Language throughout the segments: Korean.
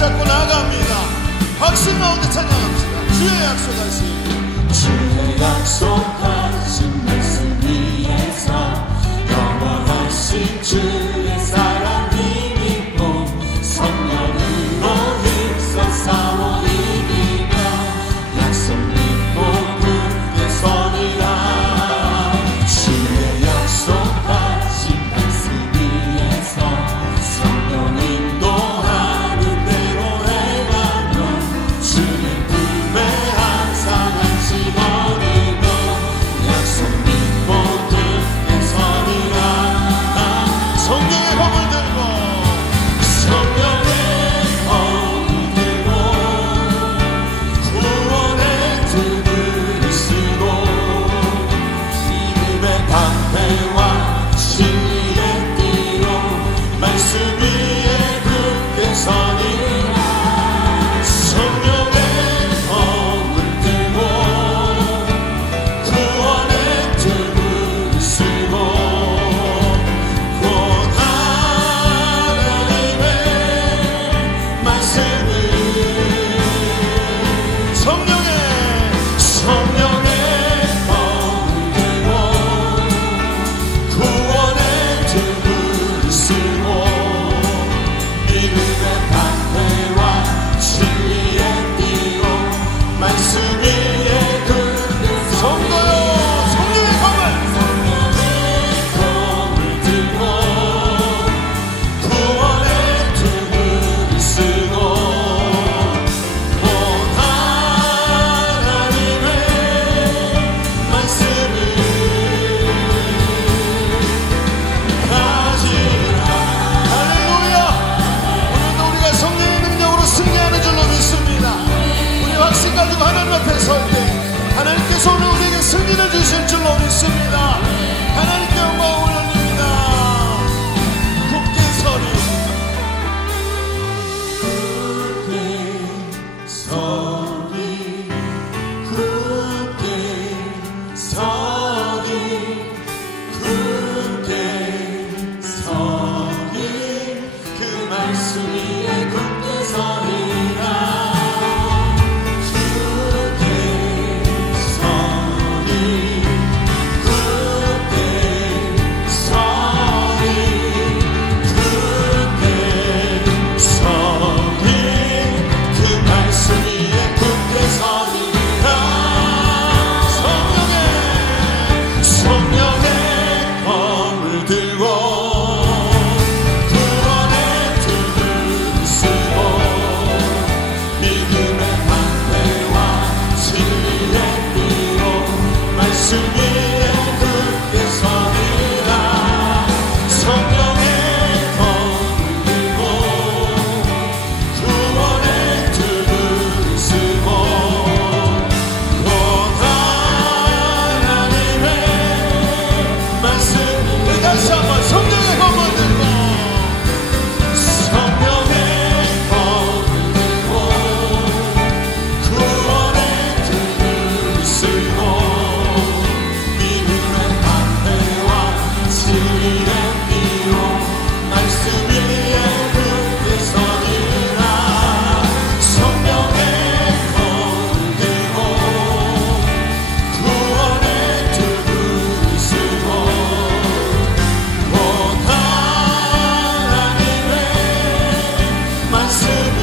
붙잡고 나아갑니다. 박수 가운데 찬양합시다. 주의 약속하신 말씀 위에서 영원하신 주의 사랑 힘입고 성령으로 힘써 싸워 이기며 약속 믿고 굳게 서리라. 주의 약속하신 말씀 위에서 성령 인도하는 대로 행하며 주의 품에 항상 안식 얻으며 약속 믿고 굳게 서리라. 성령의 검을 들고 구원의 등을 쓰고 믿음의 방패와 진리의 띠로 말씀 위에 굳게 서리라. 성령의 검을 들고 구원의 등을 쓰고 곧 하나님의 말씀을 성령의 검을 들고 구원의 등을 쓰고 믿음의 방패와 진리의 띠로 말씀 위에 굳게 성도요 성령의 검을 들고 구원의 등을 쓰고 곧 하나님의 말씀을 가지라. 할렐루야. 오늘도 우리가 성령의 능력으로 승리하는 줄로 믿습니다. 우리 확신 가지고 하나님 앞에 설 때 하나님께서 오늘 우리에게 승리를 주실 줄로 믿습니다. 하나님께 영광을 올립니다. 굳게 서리 굳게 서리 그 말씀 위에 굳게 서리라. 성령의 검을 들고 구원의 등을 쓰고 믿음의 방패와 진리의 띠로 말씀 위에 굳게 서리라. 성령의 검을 들고 구원의 등을 쓰고 곧 하나님의 말씀. 다시 한번 성령의 검을 들고 성령의 검을 들고 구원의 등을 쓰고 믿음의 방패와 진리의 띠로 말씀 위에 굳게 서리라. 성령의 검을 들고 구원의 등을 쓰고 곧 하나님의 말씀을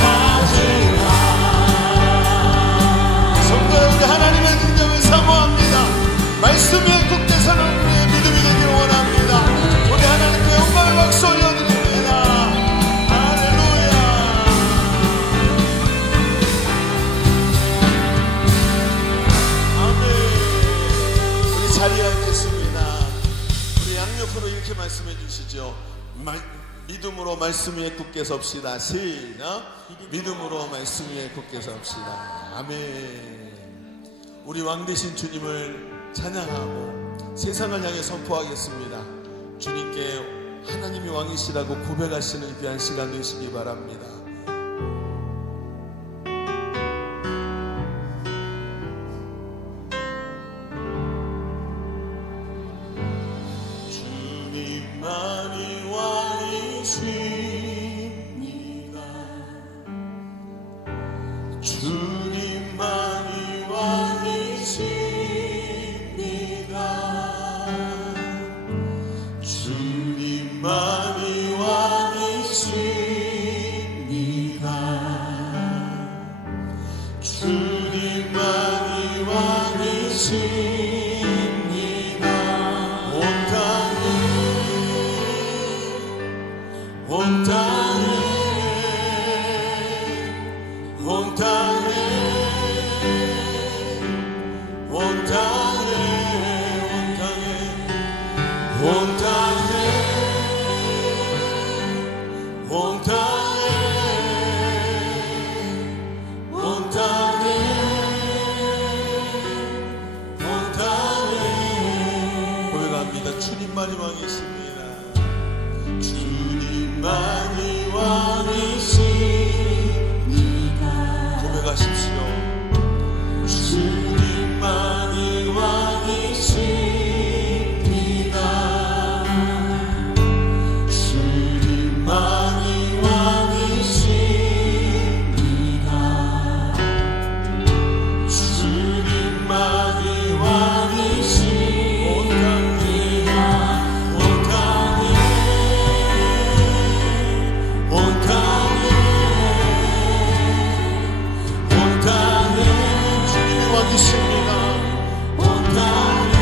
가지라. 성도여 우리 하나님의 능력을 사모합니다. 말씀 위에 굳게 서는 우리의 믿음이 되기를 원합니다. 우리 하나님께 영광을 박수 올려드립니다. 할렐루야. 아멘. 우리 자리에 앉겠습니다. 우리 양옆으로 이렇게 말씀해 주시죠. 믿음으로 말씀 위에 굳게 섭시다. 시작. 믿음으로 말씀 위에 굳게 섭시다. 아멘. 우리 왕 되신 주님을 찬양하고 세상을 향해 선포하겠습니다. 주님께 하나님이 왕이시라고 고백하시는 귀한 시간 되시기 바랍니다. 주님만이 왕이시라. 왕이십니다. 주님만이 왕이십니다. 주님만이 왕이십니다. 주님만이 왕이십니다. 온 땅에 온 땅에 온 땅에 온 땅에 온 땅에 온 땅에 온 땅에 고백합니다. 주님만이 왕이십니다. 주님만이 왕이십니다. 고백하십시오. 주님만이 왕이십니다. 주님만이 왕이십니다. 주님만이 왕이십니다. 온 땅에 온 땅에 온 땅에 주님이 왕이십니다. 온 땅에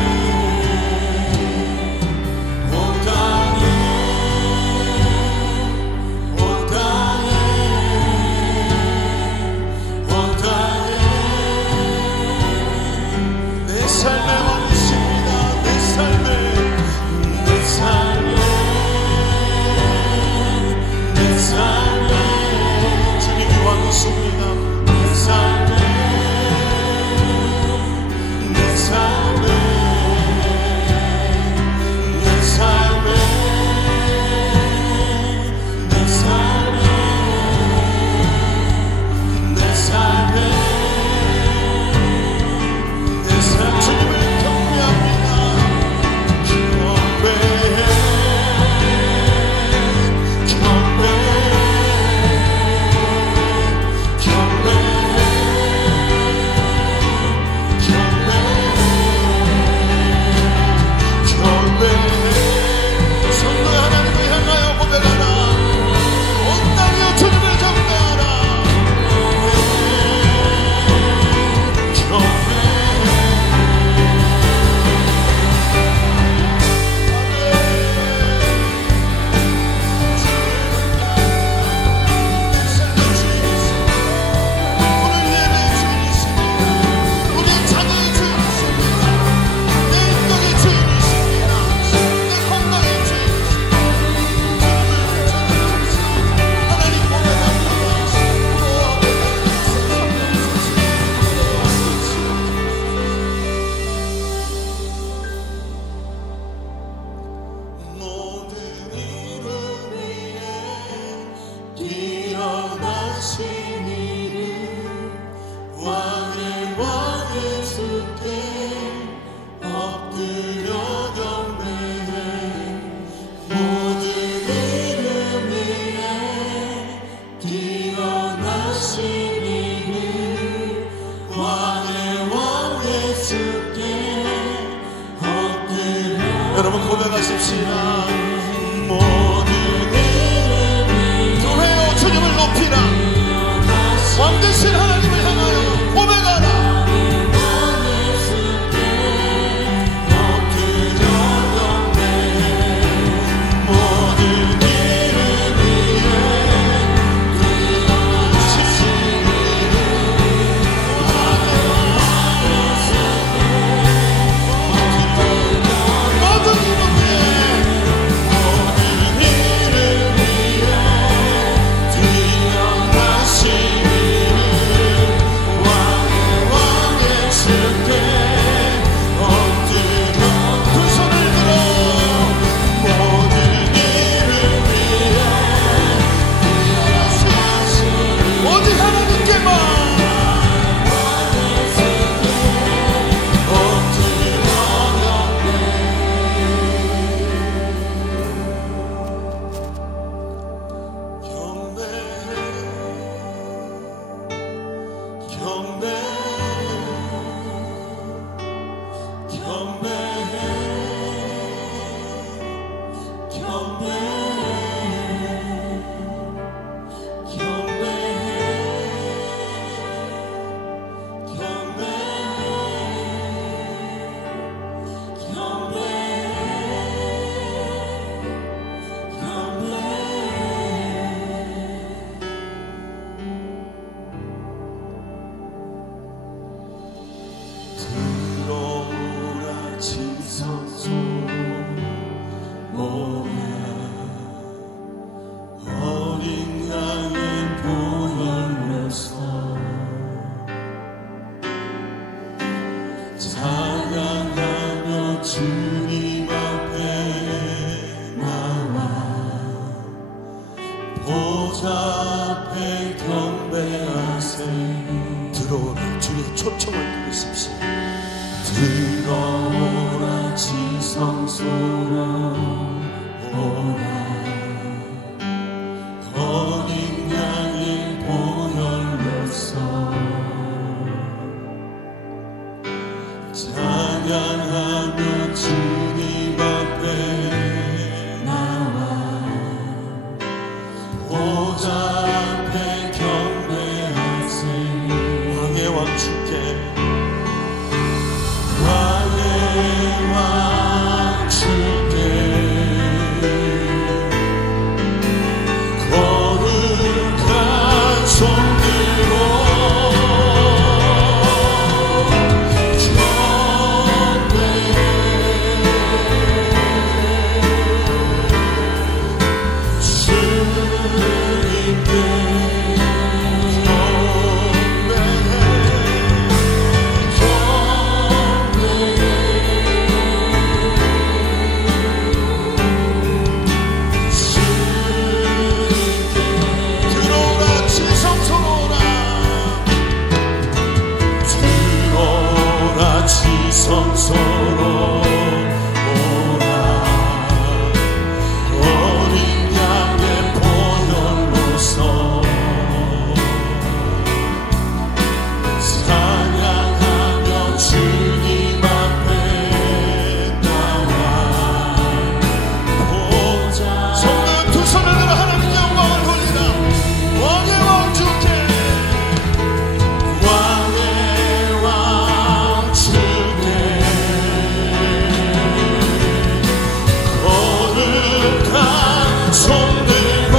온 땅에 온 땅에 온 땅에 내 삶의 왕이십니다. 내 삶의 주님이 왕이십니다. 내 삶의 주님을 경배합니다. 성도의 하나님을 향하여 고백하라. 온 땅이여 주님을 경배하라. 여러분 고백하십시다. 모든 이름이 교회여 주님을 높이라. 왕 되신 하나님을 향하여 고백하라. 모든 이름 위에 모든 이름 위에 찬양하며 주님 앞에 나와 보좌 앞에 경배하세. 들어오라. 주의 초청을 들으십시오. 들어오라. 지성소로 오라. 어린 양의 보혈로서 찬양하며 주님 앞에 나와 보좌 앞에 경배하세. 왕의 왕 주께 왕의 왕 주께 거룩한 손 들고 성소로 오라. 어린 양의 보혈로서 찬양하며 주님 앞에 나와 보자. 성도여 두 손을 들어 하나님께 영광을 돌리라. 왕의 왕 주께 왕의 왕 주께 거룩한 손 들고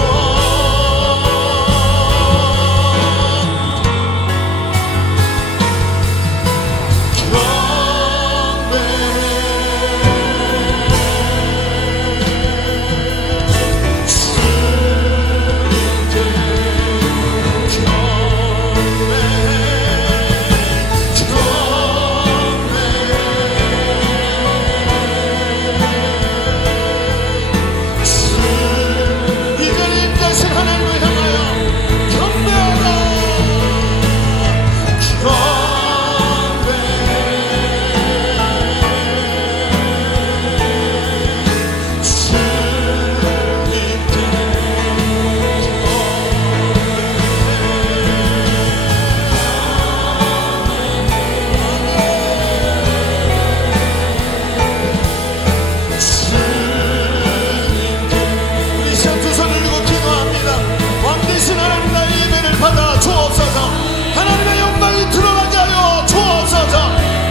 하나님의 영광이 드러나게 하여 주옵소서.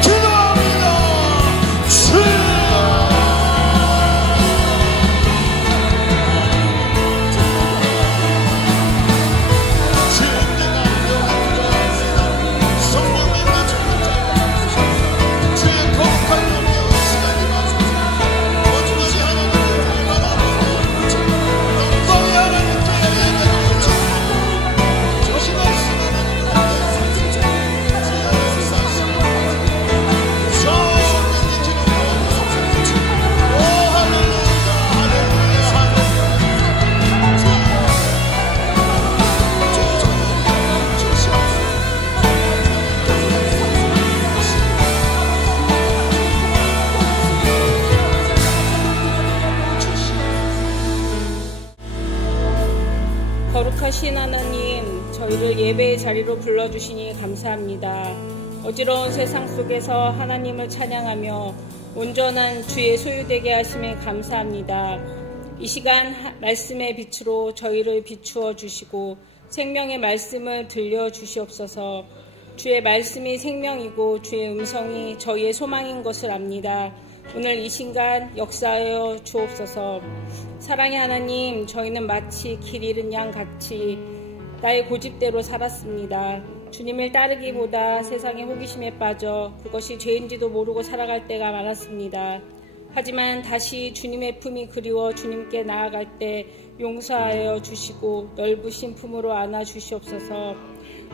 기도합니다. 주의 거룩한 영광 시간이 마소서. 모든 것이 하나님의 영광이 하나님께 예배하옵소서. 거룩하신 하나님, 저희를 예배의 자리로 불러주시니 감사합니다. 어지러운 세상 속에서 하나님을 찬양하며 온전한 주의 소유되게 하심에 감사합니다. 이 시간 말씀의 빛으로 저희를 비추어 주시고 생명의 말씀을 들려 주시옵소서. 주의 말씀이 생명이고 주의 음성이 저희의 소망인 것을 압니다. 오늘 이 순간 역사하여 주옵소서. 사랑의 하나님, 저희는 마치 길 잃은 양 같이 나의 고집대로 살았습니다. 주님을 따르기보다 세상의 호기심에 빠져 그것이 죄인지도 모르고 살아갈 때가 많았습니다. 하지만 다시 주님의 품이 그리워 주님께 나아갈 때 용서하여 주시고 넓으신 품으로 안아 주시옵소서.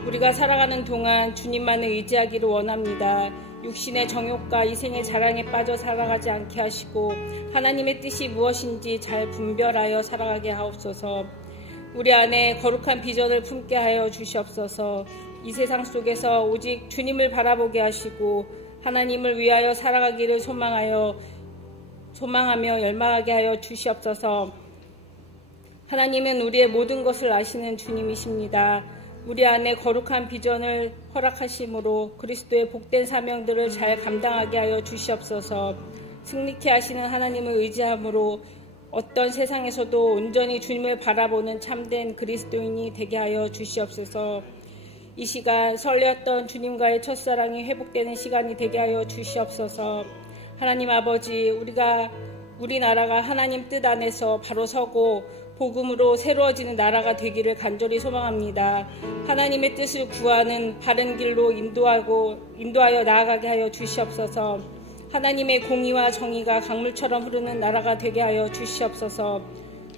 우리가 살아가는 동안 주님만을 의지하기를 원합니다. 육신의 정욕과 이생의 자랑에 빠져 살아가지 않게 하시고 하나님의 뜻이 무엇인지 잘 분별하여 살아가게 하옵소서. 우리 안에 거룩한 비전을 품게 하여 주시옵소서. 이 세상 속에서 오직 주님을 바라보게 하시고 하나님을 위하여 살아가기를 소망하며 열망하게 하여 주시옵소서. 하나님은 우리의 모든 것을 아시는 주님이십니다. 우리 안에 거룩한 비전을 허락하심으로 그리스도의 복된 사명들을 잘 감당하게 하여 주시옵소서. 승리케 하시는 하나님을 의지함으로 어떤 세상에서도 온전히 주님을 바라보는 참된 그리스도인이 되게 하여 주시옵소서. 이 시간 설레었던 주님과의 첫사랑이 회복되는 시간이 되게 하여 주시옵소서. 하나님 아버지, 우리나라가 하나님 뜻 안에서 바로 서고 복음으로 새로워지는 나라가 되기를 간절히 소망합니다. 하나님의 뜻을 구하는 바른 길로 인도하여 나아가게 하여 주시옵소서. 하나님의 공의와 정의가 강물처럼 흐르는 나라가 되게 하여 주시옵소서.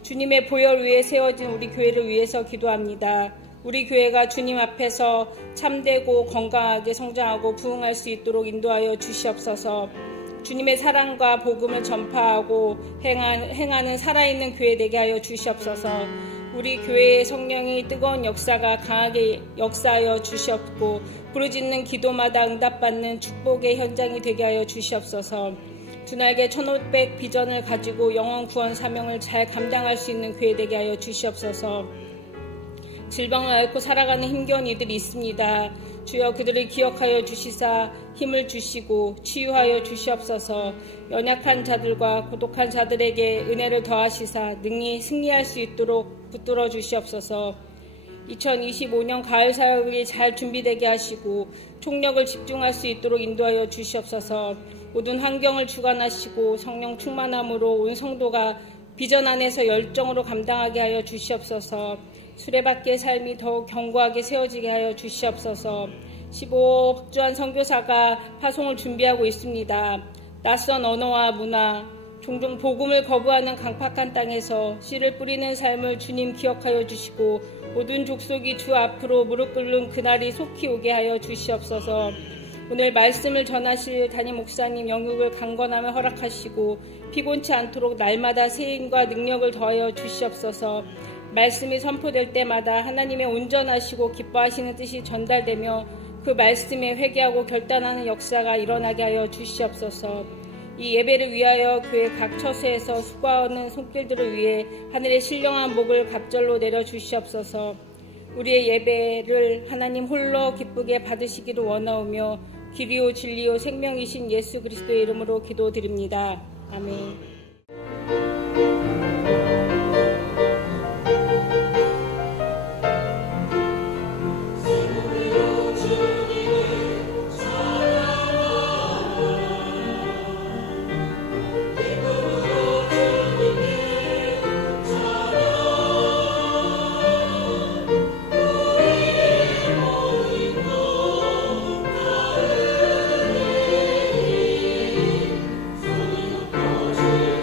주님의 보혈 위에 세워진 우리 교회를 위해서 기도합니다. 우리 교회가 주님 앞에서 참되고 건강하게 성장하고 부흥할 수 있도록 인도하여 주시옵소서. 주님의 사랑과 복음을 전파하고 행하는 살아있는 교회 되게 하여 주시옵소서. 우리 교회의 성령이 뜨거운 역사가 강하게 역사하여 주시옵고 부르짖는 기도마다 응답받는 축복의 현장이 되게 하여 주시옵소서. 두날개 1500 비전을 가지고 영혼 구원 사명을 잘 감당할 수 있는 교회 되게 하여 주시옵소서. 질병을 앓고 살아가는 힘겨운 이들이 있습니다. 주여 그들을 기억하여 주시사 힘을 주시고 치유하여 주시옵소서. 연약한 자들과 고독한 자들에게 은혜를 더하시사 능히 승리할 수 있도록 붙들어 주시옵소서. 2025년 가을 사역이 잘 준비되게 하시고 총력을 집중할 수 있도록 인도하여 주시옵소서. 모든 환경을 주관하시고 성령 충만함으로 온 성도가 비전 안에서 열정으로 감당하게 하여 주시옵소서. 수레바퀴의 삶이 더욱 견고하게 세워지게 하여 주시옵소서. 15 박주한 선교사가 파송을 준비하고 있습니다. 낯선 언어와 문화, 종종 복음을 거부하는 강팍한 땅에서 씨를 뿌리는 삶을 주님 기억하여 주시고 모든 족속이 주 앞으로 무릎 꿇는 그날이 속히 오게 하여 주시옵소서. 오늘 말씀을 전하실 담임 목사님 영육을 강건함을 허락하시고 피곤치 않도록 날마다 세임과 능력을 더하여 주시옵소서. 말씀이 선포될 때마다 하나님의 온전하시고 기뻐하시는 뜻이 전달되며 그 말씀에 회개하고 결단하는 역사가 일어나게 하여 주시옵소서. 이 예배를 위하여 교회 각 처소에서 수고하는 손길들을 위해 하늘의 신령한 복을 갑절로 내려주시옵소서. 우리의 예배를 하나님 홀로 기쁘게 받으시기를 원하오며 길이요 진리요 생명이신 예수 그리스도의 이름으로 기도드립니다. 아멘. 주님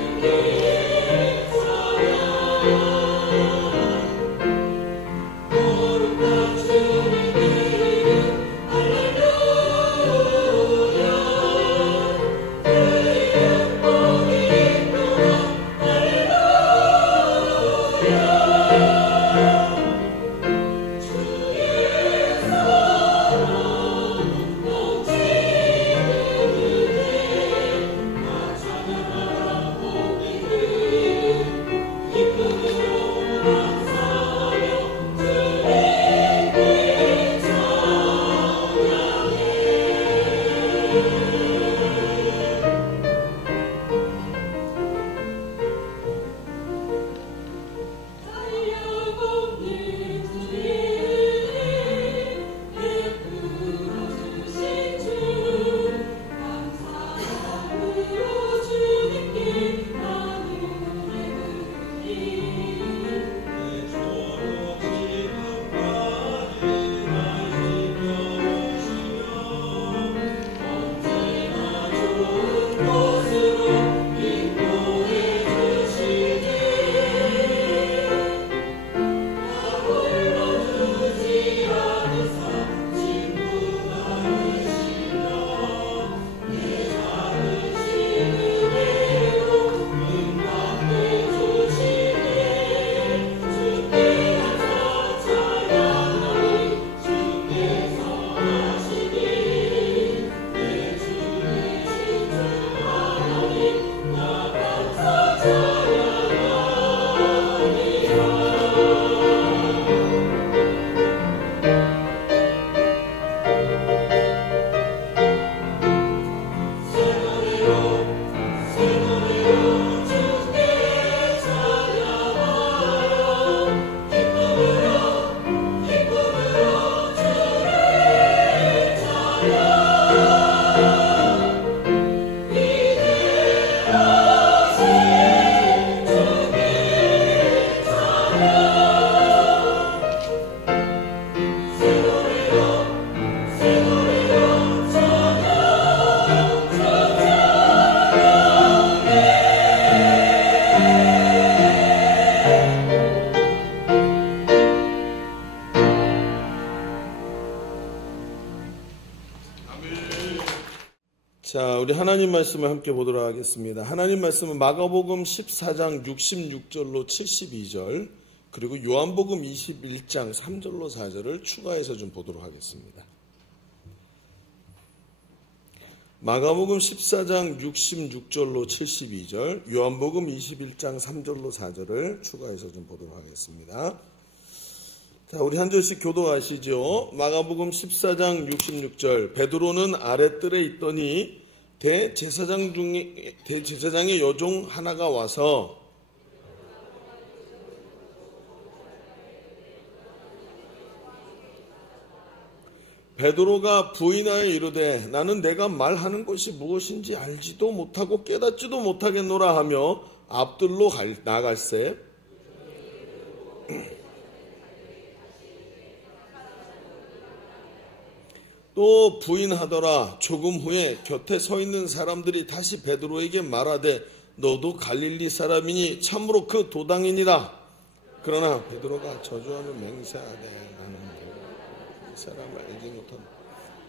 우리 하나님 말씀을 함께 보도록 하겠습니다. 하나님 말씀은 마가복음 14장 66절로 72절, 그리고 요한복음 21장 3절로 4절을 추가해서 좀 보도록 하겠습니다. 마가복음 14장 66절로 72절, 요한복음 21장 3절로 4절을 추가해서 좀 보도록 하겠습니다. 자, 우리 한 절씩 교도하시죠. 마가복음 14장 66절, 베드로는 아랫뜰에 있더니 대제사장의 여종 하나가 와서 베드로가 부인하여 이르되 나는 내가 말하는 것이 무엇인지 알지도 못하고 깨닫지도 못하겠노라 하며 앞뜰로 나갈새 또 부인하더라. 조금 후에 곁에 서 있는 사람들이 다시 베드로에게 말하되 너도 갈릴리 사람이니 참으로 그 도당이니라. 그러나 베드로가 저주하며 맹세하되 나는 이 사람을 알지 못한다.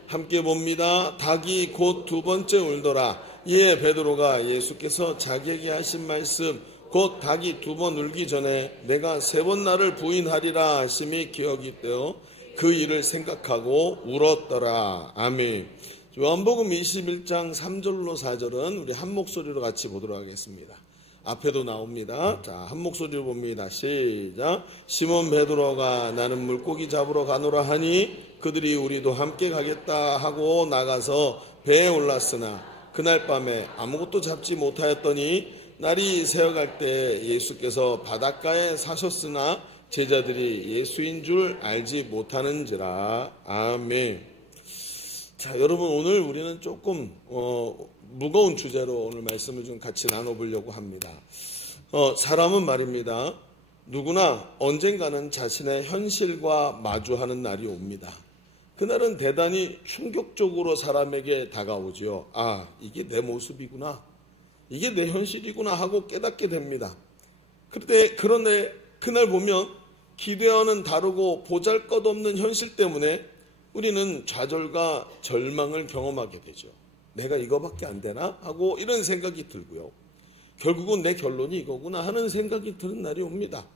함께 봅니다. 닭이 곧 두 번째 울더라. 이에 베드로가 예수께서 자기에게 하신 말씀 곧 닭이 두 번 울기 전에 내가 세 번 나를 부인하리라 하심이 기억이 되어 그 일을 생각하고 울었더라. 아멘. 요한복음 21장 3절로 4절은 우리 한 목소리로 같이 보도록 하겠습니다. 앞에도 나옵니다. 자, 한 목소리로 봅니다. 시작. 시몬 베드로가 나는 물고기 잡으러 가노라 하니 그들이 우리도 함께 가겠다 하고 나가서 배에 올랐으나 그날 밤에 아무것도 잡지 못하였더니 날이 새어갈 때 예수께서 바닷가에 사셨으나 제자들이 예수인 줄 알지 못하는지라. 아멘. 자, 여러분 오늘 우리는 조금 무거운 주제로 오늘 말씀을 좀 같이 나눠보려고 합니다. 사람은 말입니다. 누구나 언젠가는 자신의 현실과 마주하는 날이 옵니다. 그날은 대단히 충격적으로 사람에게 다가오지요. 아, 이게 내 모습이구나. 이게 내 현실이구나 하고 깨닫게 됩니다. 그런데 그날 보면 기대와는 다르고 보잘것없는 현실 때문에 우리는 좌절과 절망을 경험하게 되죠. 내가 이거밖에 안 되나? 하고 이런 생각이 들고요. 결국은 내 결론이 이거구나 하는 생각이 드는 날이 옵니다.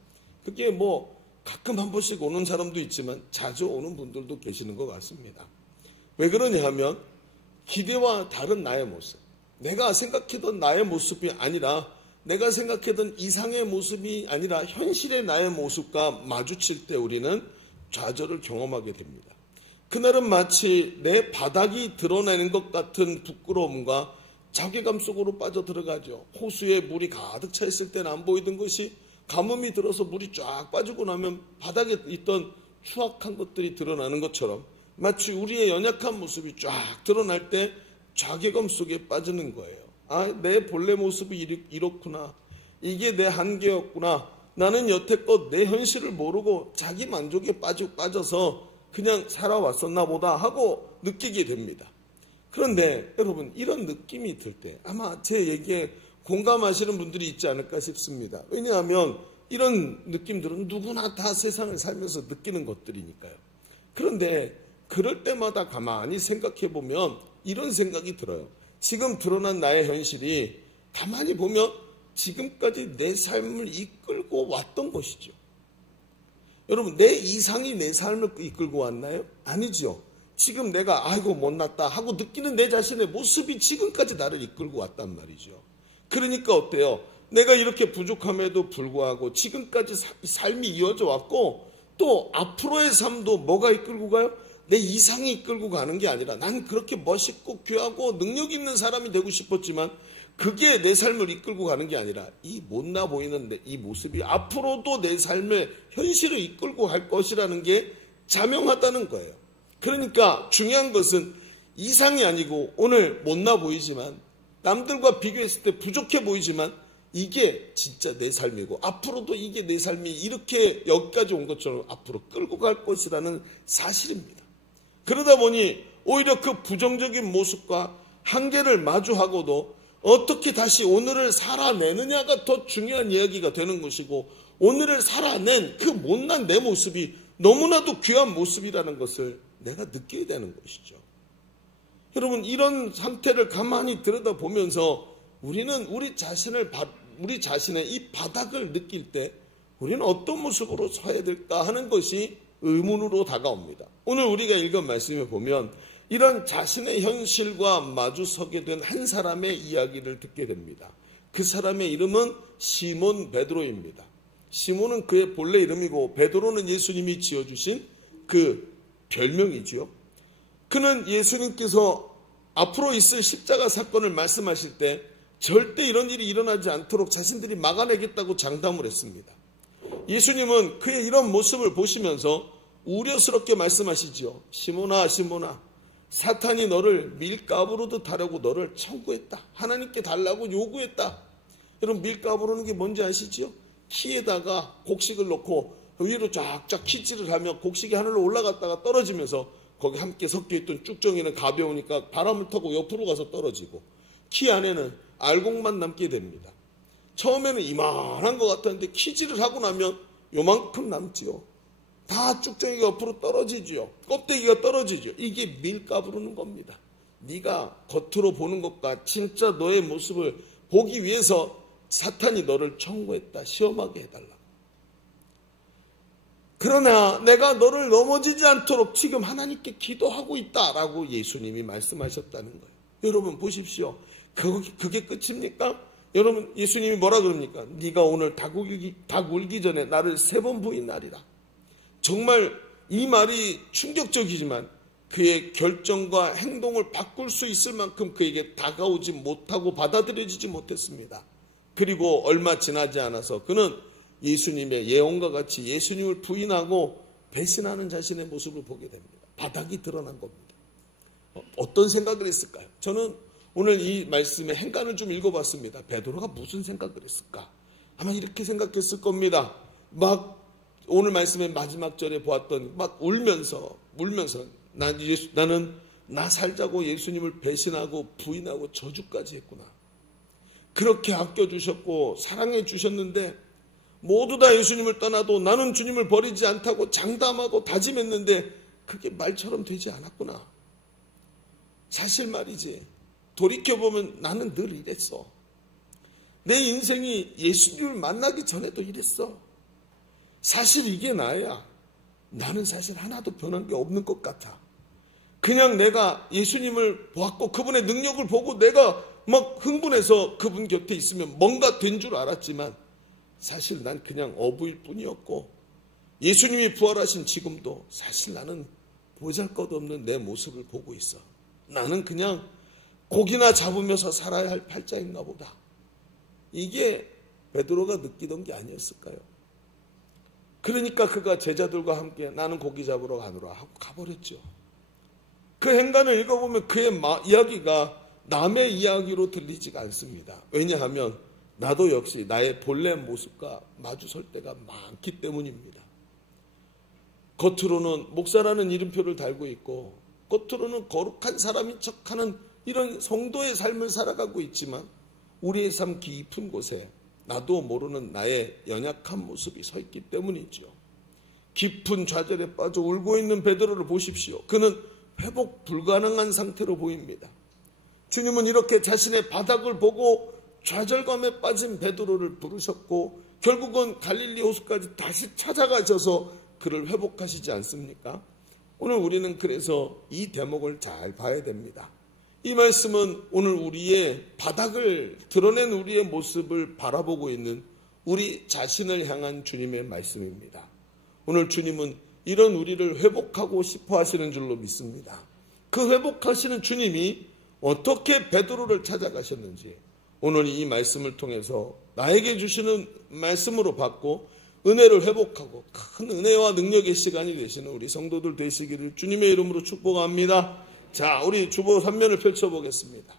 그게 뭐 가끔 한 번씩 오는 사람도 있지만 자주 오는 분들도 계시는 것 같습니다. 왜 그러냐 하면 기대와 다른 나의 모습, 내가 생각했던 나의 모습이 아니라 내가 생각했던 이상의 모습이 아니라 현실의 나의 모습과 마주칠 때 우리는 좌절을 경험하게 됩니다. 그날은 마치 내 바닥이 드러내는 것 같은 부끄러움과 자괴감 속으로 빠져 들어가죠. 호수에 물이 가득 차 있을 때는 안 보이던 것이 가뭄이 들어서 물이 쫙 빠지고 나면 바닥에 있던 추악한 것들이 드러나는 것처럼 마치 우리의 연약한 모습이 쫙 드러날 때 자괴감 속에 빠지는 거예요. 아, 내 본래 모습이 이렇구나. 이게 내 한계였구나. 나는 여태껏 내 현실을 모르고 자기 만족에 빠져서 그냥 살아왔었나 보다 하고 느끼게 됩니다. 그런데 여러분 이런 느낌이 들 때 아마 제 얘기에 공감하시는 분들이 있지 않을까 싶습니다. 왜냐하면 이런 느낌들은 누구나 다 세상을 살면서 느끼는 것들이니까요. 그런데 그럴 때마다 가만히 생각해 보면 이런 생각이 들어요. 지금 드러난 나의 현실이 가만히 보면 지금까지 내 삶을 이끌고 왔던 것이죠. 여러분 내 이상이 내 삶을 이끌고 왔나요? 아니죠. 지금 내가 아이고 못났다 하고 느끼는 내 자신의 모습이 지금까지 나를 이끌고 왔단 말이죠. 그러니까 어때요? 내가 이렇게 부족함에도 불구하고 지금까지 삶이 이어져 왔고 또 앞으로의 삶도 뭐가 이끌고 가요? 내 이상이 이끌고 가는 게 아니라 난 그렇게 멋있고 귀하고 능력 있는 사람이 되고 싶었지만 그게 내 삶을 이끌고 가는 게 아니라 이 못나 보이는 이 모습이 앞으로도 내 삶의 현실을 이끌고 갈 것이라는 게 자명하다는 거예요. 그러니까 중요한 것은 이상이 아니고 오늘 못나 보이지만 남들과 비교했을 때 부족해 보이지만 이게 진짜 내 삶이고 앞으로도 이게 내 삶이 이렇게 여기까지 온 것처럼 앞으로 끌고 갈 것이라는 사실입니다. 그러다 보니 오히려 그 부정적인 모습과 한계를 마주하고도 어떻게 다시 오늘을 살아내느냐가 더 중요한 이야기가 되는 것이고 오늘을 살아낸 그 못난 내 모습이 너무나도 귀한 모습이라는 것을 내가 느끼게 되는 것이죠. 여러분, 이런 상태를 가만히 들여다보면서 우리는 우리 자신의 이 바닥을 느낄 때 우리는 어떤 모습으로 서야 될까 하는 것이 의문으로 다가옵니다. 오늘 우리가 읽은 말씀에 보면 이런 자신의 현실과 마주서게 된 한 사람의 이야기를 듣게 됩니다. 그 사람의 이름은 시몬 베드로입니다. 시몬은 그의 본래 이름이고 베드로는 예수님이 지어주신 그 별명이지요. 그는 예수님께서 앞으로 있을 십자가 사건을 말씀하실 때 절대 이런 일이 일어나지 않도록 자신들이 막아내겠다고 장담을 했습니다. 예수님은 그의 이런 모습을 보시면서 우려스럽게 말씀하시지요. 시몬아, 시몬아, 사탄이 너를 밀가부르듯 하려고 너를 청구했다. 하나님께 달라고 요구했다. 여러분, 밀가부르는 게 뭔지 아시지요? 키에다가 곡식을 넣고 위로 쫙쫙 키질을 하면 곡식이 하늘로 올라갔다가 떨어지면서 거기 함께 섞여있던 쭉정이는 가벼우니까 바람을 타고 옆으로 가서 떨어지고 키 안에는 알곡만 남게 됩니다. 처음에는 이만한 것 같았는데 키질을 하고 나면 요만큼 남지요. 다 쭉정이가 옆으로 떨어지지요. 껍데기가 떨어지죠. 이게 밀가부르는 겁니다. 네가 겉으로 보는 것과 진짜 너의 모습을 보기 위해서 사탄이 너를 청구했다. 시험하게 해달라. 그러나 내가 너를 넘어지지 않도록 지금 하나님께 기도하고 있다라고 예수님이 말씀하셨다는 거예요. 여러분 보십시오. 그게 끝입니까? 여러분, 예수님이 뭐라 그럽니까? 네가 오늘 닭 울기 전에 나를 3번 부인하리라. 정말 이 말이 충격적이지만 그의 결정과 행동을 바꿀 수 있을 만큼 그에게 다가오지 못하고 받아들여지지 못했습니다. 그리고 얼마 지나지 않아서 그는 예수님의 예언과 같이 예수님을 부인하고 배신하는 자신의 모습을 보게 됩니다. 바닥이 드러난 겁니다. 어떤 생각을 했을까요? 저는 오늘 이 말씀의 행간을 좀 읽어봤습니다. 베드로가 무슨 생각을 했을까? 아마 이렇게 생각했을 겁니다. 막 오늘 말씀의 마지막 절에 보았던 막 울면서 나는 나 살자고 예수님을 배신하고 부인하고 저주까지 했구나. 그렇게 아껴주셨고 사랑해 주셨는데 모두 다 예수님을 떠나도 나는 주님을 버리지 않다고 장담하고 다짐했는데 그게 말처럼 되지 않았구나. 사실 말이지, 돌이켜보면 나는 늘 이랬어. 내 인생이 예수님을 만나기 전에도 이랬어. 사실 이게 나야. 나는 사실 하나도 변한 게 없는 것 같아. 그냥 내가 예수님을 보았고 그분의 능력을 보고 내가 막 흥분해서 그분 곁에 있으면 뭔가 된 줄 알았지만 사실 난 그냥 어부일 뿐이었고 예수님이 부활하신 지금도 사실 나는 보잘것없는 내 모습을 보고 있어. 나는 그냥 고기나 잡으면서 살아야 할 팔자인가 보다. 이게 베드로가 느끼던 게 아니었을까요? 그러니까 그가 제자들과 함께 나는 고기 잡으러 가노라 하고 가버렸죠. 그 행간을 읽어보면 그의 이야기가 남의 이야기로 들리지가 않습니다. 왜냐하면 나도 역시 나의 본래 모습과 마주설 때가 많기 때문입니다. 겉으로는 목사라는 이름표를 달고 있고 겉으로는 거룩한 사람인 척하는 이런 성도의 삶을 살아가고 있지만 우리의 삶 깊은 곳에 나도 모르는 나의 연약한 모습이 서 있기 때문이죠. 깊은 좌절에 빠져 울고 있는 베드로를 보십시오. 그는 회복 불가능한 상태로 보입니다. 주님은 이렇게 자신의 바닥을 보고 좌절감에 빠진 베드로를 부르셨고 결국은 갈릴리 호수까지 다시 찾아가셔서 그를 회복하시지 않습니까? 오늘 우리는 그래서 이 대목을 잘 봐야 됩니다. 이 말씀은 오늘 우리의 바닥을 드러낸 우리의 모습을 바라보고 있는 우리 자신을 향한 주님의 말씀입니다. 오늘 주님은 이런 우리를 회복하고 싶어 하시는 줄로 믿습니다. 그 회복하시는 주님이 어떻게 베드로를 찾아가셨는지 오늘 이 말씀을 통해서 나에게 주시는 말씀으로 받고 은혜를 회복하고 큰 은혜와 능력의 시간이 되시는 우리 성도들 되시기를 주님의 이름으로 축복합니다. 자, 우리 주보 3면을 펼쳐보겠습니다.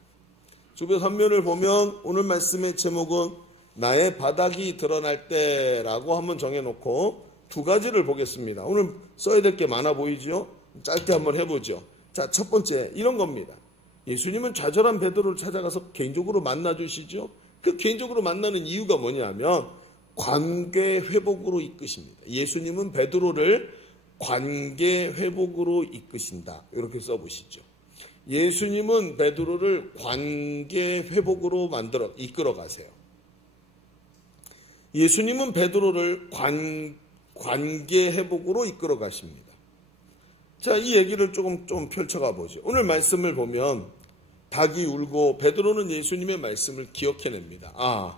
주보 3면을 보면 오늘 말씀의 제목은 나의 바닥이 드러날 때라고 한번 정해놓고 두 가지를 보겠습니다. 오늘 써야 될 게 많아 보이죠? 짧게 한번 해보죠. 자, 첫 번째 이런 겁니다. 예수님은 좌절한 베드로를 찾아가서 개인적으로 만나주시죠. 그 개인적으로 만나는 이유가 뭐냐면 관계 회복으로 이끄십니다. 예수님은 베드로를 관계 회복으로 이끄신다. 이렇게 써보시죠. 예수님은 베드로를 관계 회복으로 이끌어 가세요. 예수님은 베드로를 관계 회복으로 이끌어 가십니다. 자, 이 얘기를 좀 펼쳐가 보죠. 오늘 말씀을 보면 닭이 울고 베드로는 예수님의 말씀을 기억해냅니다.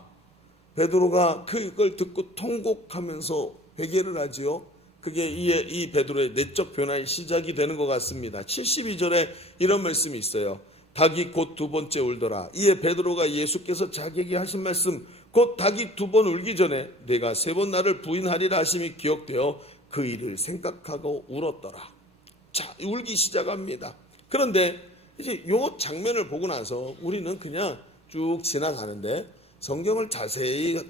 베드로가 그걸 듣고 통곡하면서 회개를 하지요. 그게 이 베드로의 내적 변화의 시작이 되는 것 같습니다. 72절에 이런 말씀이 있어요. 닭이 곧 두 번째 울더라. 이에 베드로가 예수께서 자기에게 하신 말씀, 곧 닭이 두 번 울기 전에 내가 세 번 나를 부인하리라 하심이 기억되어 그 일을 생각하고 울었더라. 자, 울기 시작합니다. 그런데 이제 이 장면을 보고 나서 우리는 그냥 쭉 지나가는데 성경을 자세히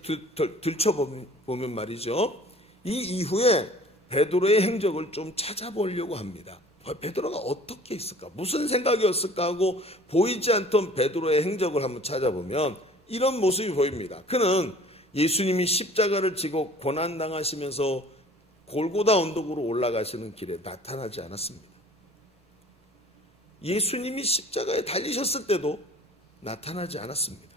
들춰보면 말이죠. 이 이후에 베드로의 행적을 좀 찾아보려고 합니다. 베드로가 어떻게 있을까? 무슨 생각이었을까 하고 보이지 않던 베드로의 행적을 한번 찾아보면 이런 모습이 보입니다. 그는 예수님이 십자가를 지고 고난당하시면서 골고다 언덕으로 올라가시는 길에 나타나지 않았습니다. 예수님이 십자가에 달리셨을 때도 나타나지 않았습니다.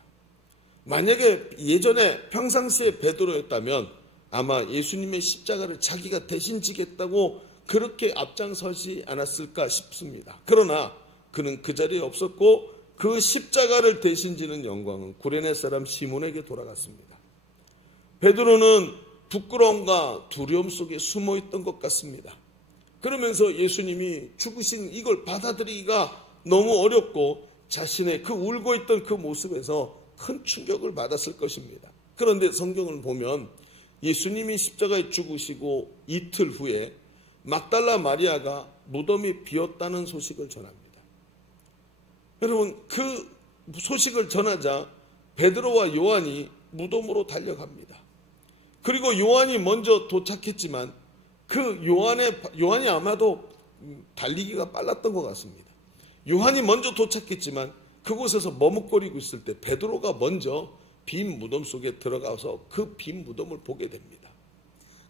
만약에 예전에 평상시에 베드로였다면 아마 예수님의 십자가를 자기가 대신 지겠다고 그렇게 앞장서지 않았을까 싶습니다. 그러나 그는 그 자리에 없었고 그 십자가를 대신 지는 영광은 구레네 사람 시몬에게 돌아갔습니다. 베드로는 부끄러움과 두려움 속에 숨어 있던 것 같습니다. 그러면서 예수님이 죽으신 이걸 받아들이기가 너무 어렵고 자신의 그 울고 있던 그 모습에서 큰 충격을 받았을 것입니다. 그런데 성경을 보면 예수님이 십자가에 죽으시고 이틀 후에 막달라 마리아가 무덤이 비었다는 소식을 전합니다. 여러분, 그 소식을 전하자 베드로와 요한이 무덤으로 달려갑니다. 그리고 요한이 먼저 도착했지만 그 요한이 아마도 달리기가 빨랐던 것 같습니다. 요한이 먼저 도착했지만 그곳에서 머뭇거리고 있을 때 베드로가 먼저 빈 무덤 속에 들어가서 그 빈 무덤을 보게 됩니다.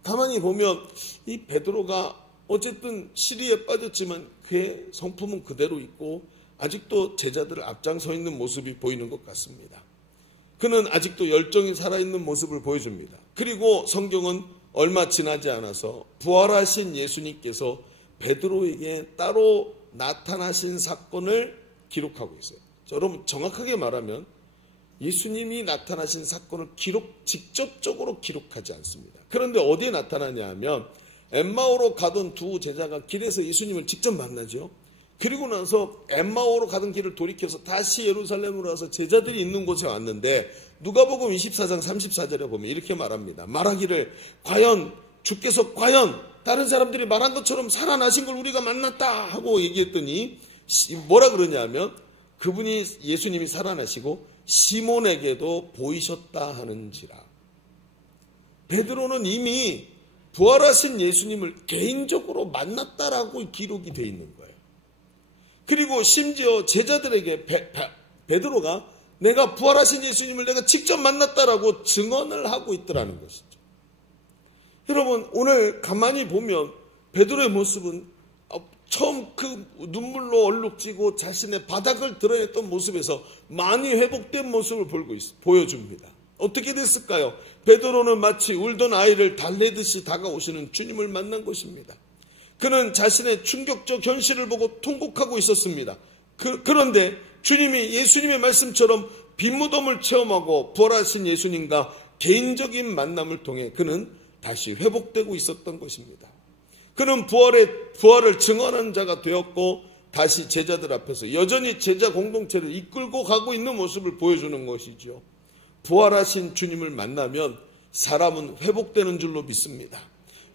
가만히 보면 이 베드로가 어쨌든 시리에 빠졌지만 그의 성품은 그대로 있고 아직도 제자들을 앞장서 있는 모습이 보이는 것 같습니다. 그는 아직도 열정이 살아있는 모습을 보여줍니다. 그리고 성경은 얼마 지나지 않아서 부활하신 예수님께서 베드로에게 따로 나타나신 사건을 기록하고 있어요. 여러분, 정확하게 말하면 예수님이 나타나신 사건을 직접적으로 기록하지 않습니다. 그런데 어디에 나타나냐 하면 엠마오로 가던 두 제자가 길에서 예수님을 직접 만나죠. 그리고 나서 엠마오로 가던 길을 돌이켜서 다시 예루살렘으로 와서 제자들이 있는 곳에 왔는데 누가복음 24장 34절에 보면 이렇게 말합니다. 말하기를 주께서 과연 다른 사람들이 말한 것처럼 살아나신 걸 우리가 만났다 하고 얘기했더니 뭐라 그러냐면 그분이 예수님이 살아나시고 시몬에게도 보이셨다 하는지라. 베드로는 이미 부활하신 예수님을 개인적으로 만났다라고 기록이 되어 있는 거예요. 그리고 심지어 제자들에게 베드로가 내가 부활하신 예수님을 내가 직접 만났다라고 증언을 하고 있더라는 것이죠. 여러분, 오늘 가만히 보면 베드로의 모습은 처음 그 눈물로 얼룩지고 자신의 바닥을 드러냈던 모습에서 많이 회복된 모습을 보여줍니다. 어떻게 됐을까요? 베드로는 마치 울던 아이를 달래듯이 다가오시는 주님을 만난 것입니다. 그는 자신의 충격적 현실을 보고 통곡하고 있었습니다. 그런데 주님이 예수님의 말씀처럼 빈 무덤을 체험하고 부활하신 예수님과 개인적인 만남을 통해 그는 다시 회복되고 있었던 것입니다. 그는 부활을 증언하는 자가 되었고 다시 제자들 앞에서 여전히 제자 공동체를 이끌고 가고 있는 모습을 보여주는 것이죠. 부활하신 주님을 만나면 사람은 회복되는 줄로 믿습니다.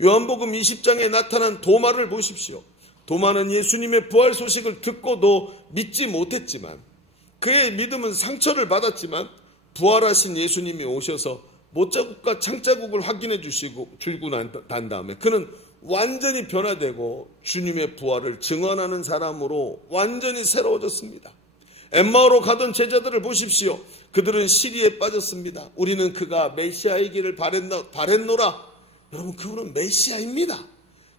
요한복음 20장에 나타난 도마를 보십시오. 도마는 예수님의 부활 소식을 듣고도 믿지 못했지만 그의 믿음은 상처를 받았지만 부활하신 예수님이 오셔서 못자국과 창자국을 확인해 주고 난 다음에 그는 완전히 변화되고 주님의 부활을 증언하는 사람으로 완전히 새로워졌습니다. 엠마오로 가던 제자들을 보십시오. 그들은 시리에 빠졌습니다. 우리는 그가 메시아이기를 바랬노라. 여러분, 그분은 메시아입니다.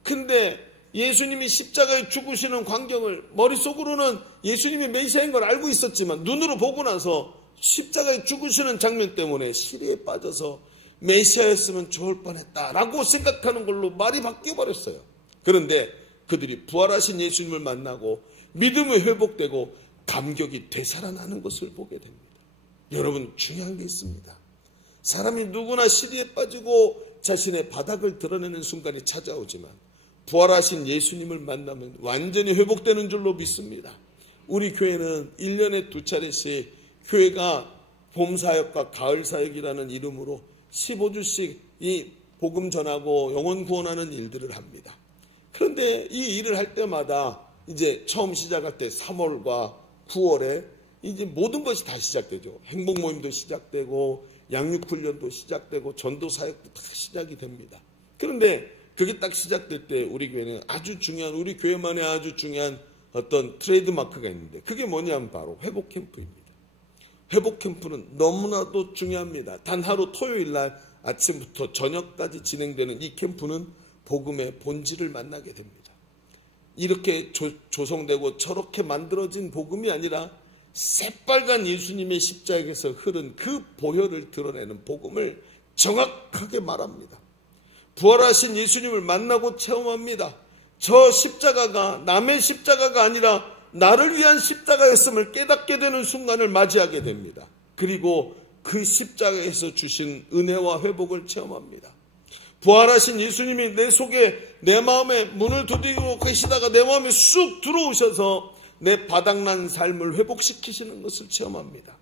근데 예수님이 십자가에 죽으시는 광경을 머릿속으로는 예수님이 메시아인 걸 알고 있었지만 눈으로 보고 나서 십자가에 죽으시는 장면 때문에 시리에 빠져서 메시아였으면 좋을 뻔했다라고 생각하는 걸로 말이 바뀌어버렸어요. 그런데 그들이 부활하신 예수님을 만나고 믿음이 회복되고 감격이 되살아나는 것을 보게 됩니다. 여러분, 중요한 게 있습니다. 사람이 누구나 시리에 빠지고 자신의 바닥을 드러내는 순간이 찾아오지만 부활하신 예수님을 만나면 완전히 회복되는 줄로 믿습니다. 우리 교회는 1년에 2차례씩 교회가 봄사역과 가을사역이라는 이름으로 15주씩 이 복음 전하고 영혼 구원하는 일들을 합니다. 그런데 이 일을 할 때마다 이제 처음 시작할 때 3월과 9월에 이제 모든 것이 다 시작되죠. 행복 모임도 시작되고 양육훈련도 시작되고 전도사역도 다 시작이 됩니다. 그런데 그게 딱 시작될 때 우리 교회는 아주 중요한, 우리 교회만의 아주 중요한 어떤 트레이드 마크가 있는데 그게 뭐냐면 바로 회복 캠프입니다. 회복 캠프는 너무나도 중요합니다. 단 하루 토요일 날 아침부터 저녁까지 진행되는 이 캠프는 복음의 본질을 만나게 됩니다. 이렇게 조성되고 저렇게 만들어진 복음이 아니라 새빨간 예수님의 십자가에서 흐른 그 보혈을 드러내는 복음을 정확하게 말합니다. 부활하신 예수님을 만나고 체험합니다. 저 십자가가 남의 십자가가 아니라 나를 위한 십자가였음을 깨닫게 되는 순간을 맞이하게 됩니다. 그리고 그 십자가에서 주신 은혜와 회복을 체험합니다. 부활하신 예수님이 내 속에, 내 마음에 문을 두드리고 계시다가 내 마음에 쑥 들어오셔서 내 바닥난 삶을 회복시키시는 것을 체험합니다.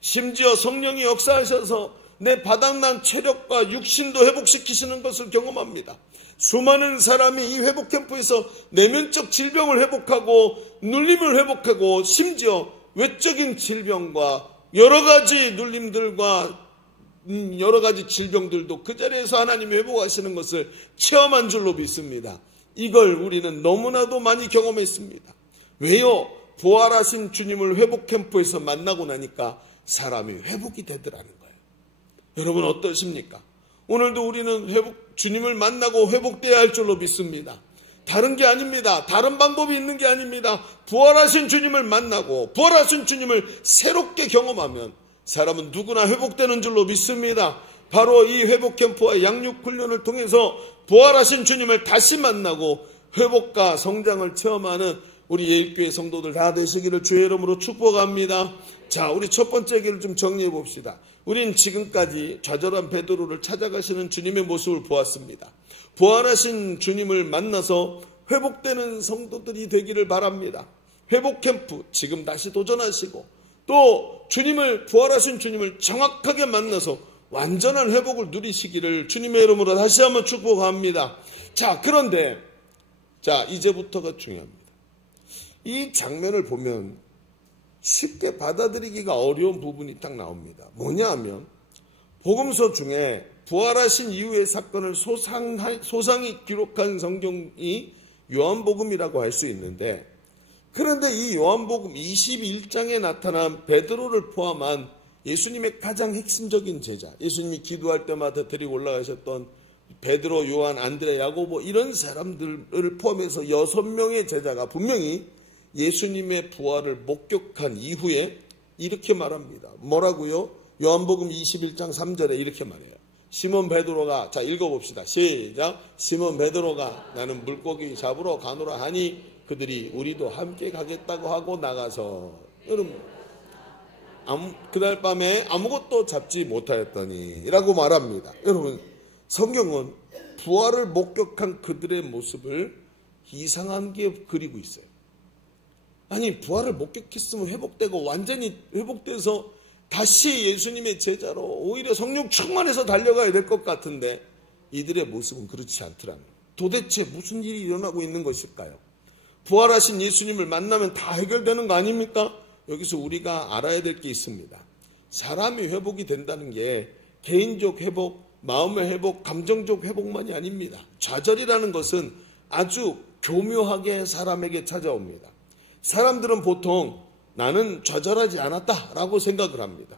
심지어 성령이 역사하셔서 내 바닥난 체력과 육신도 회복시키시는 것을 경험합니다. 수많은 사람이 이 회복 캠프에서 내면적 질병을 회복하고 눌림을 회복하고 심지어 외적인 질병과 여러 가지 눌림들과 여러 가지 질병들도 그 자리에서 하나님이 회복하시는 것을 체험한 줄로 믿습니다. 이걸 우리는 너무나도 많이 경험했습니다. 왜요? 부활하신 주님을 회복 캠프에서 만나고 나니까 사람이 회복이 되더라는 거예요. 여러분 어떠십니까? 오늘도 우리는 주님을 만나고 회복되어야 할 줄로 믿습니다. 다른 게 아닙니다. 다른 방법이 있는 게 아닙니다. 부활하신 주님을 만나고 부활하신 주님을 새롭게 경험하면 사람은 누구나 회복되는 줄로 믿습니다. 바로 이 회복 캠프와 양육 훈련을 통해서 부활하신 주님을 다시 만나고 회복과 성장을 체험하는 우리 예일교회 성도들 다 되시기를 주의 이름으로 축복합니다. 자, 우리 첫 번째 얘기를 좀 정리해 봅시다. 우린 지금까지 좌절한 베드로를 찾아가시는 주님의 모습을 보았습니다. 부활하신 주님을 만나서 회복되는 성도들이 되기를 바랍니다. 회복 캠프 지금 다시 도전하시고 또 부활하신 주님을 정확하게 만나서 완전한 회복을 누리시기를 주님의 이름으로 다시 한번 축복합니다. 자, 그런데 이제부터가 중요합니다. 이 장면을 보면 쉽게 받아들이기가 어려운 부분이 딱 나옵니다. 뭐냐 하면 복음서 중에 부활하신 이후의 사건을 소상히 기록한 성경이 요한복음이라고 할 수 있는데, 그런데 이 요한복음 21장에 나타난 베드로를 포함한 예수님의 가장 핵심적인 제자, 예수님이 기도할 때마다 데리고 올라가셨던 베드로, 요한, 안드레, 야고보 이런 사람들을 포함해서 6명의 제자가 분명히 예수님의 부활을 목격한 이후에 이렇게 말합니다. 뭐라고요? 요한복음 21장 3절에 이렇게 말해요. 시몬 베드로가, 자 읽어봅시다. 시작. 시몬 베드로가 나는 물고기 잡으러 가노라 하니 그들이 우리도 함께 가겠다고 하고 나가서, 여러분 그날 밤에 아무것도 잡지 못하였더니 라고 말합니다. 여러분 성경은 부활을 목격한 그들의 모습을 이상한 게 그리고 있어요. 아니 부활을 목격했으면 회복되고 완전히 회복돼서 다시 예수님의 제자로 오히려 성령 충만해서 달려가야 될 것 같은데 이들의 모습은 그렇지 않더라는 거예요. 도대체 무슨 일이 일어나고 있는 것일까요? 부활하신 예수님을 만나면 다 해결되는 거 아닙니까? 여기서 우리가 알아야 될 게 있습니다. 사람이 회복이 된다는 게 개인적 회복, 마음의 회복, 감정적 회복만이 아닙니다. 좌절이라는 것은 아주 교묘하게 사람에게 찾아옵니다. 사람들은 보통 나는 좌절하지 않았다라고 생각을 합니다.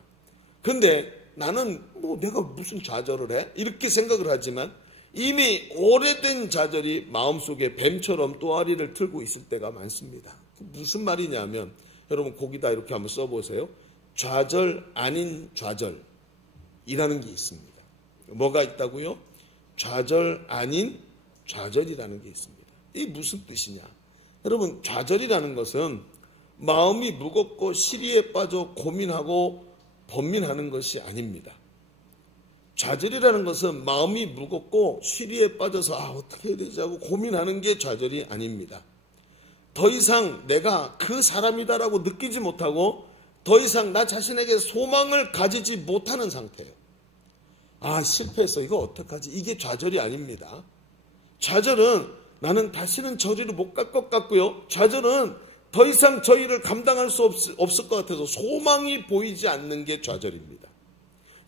근데 나는 내가 무슨 좌절을 해? 이렇게 생각을 하지만 이미 오래된 좌절이 마음속에 뱀처럼 또아리를 틀고 있을 때가 많습니다. 무슨 말이냐면 여러분 거기다 이렇게 한번 써보세요. 좌절 아닌 좌절이라는 게 있습니다. 뭐가 있다고요? 좌절 아닌 좌절이라는 게 있습니다. 이게 무슨 뜻이냐? 여러분 좌절이라는 것은 마음이 무겁고 시리에 빠져 고민하고 번민하는 것이 아닙니다. 좌절이라는 것은 마음이 무겁고 시리에 빠져서 어떻게 해야 되지 하고 고민하는 게 좌절이 아닙니다. 더 이상 내가 그 사람이다라고 느끼지 못하고 더 이상 나 자신에게 소망을 가지지 못하는 상태예요. 실패했어. 이거 어떡하지? 이게 좌절이 아닙니다. 좌절은 나는 다시는 저리로 못 갈 것 같고요. 좌절은 더 이상 저 일을 감당할 수 없을 것 같아서 소망이 보이지 않는 게 좌절입니다.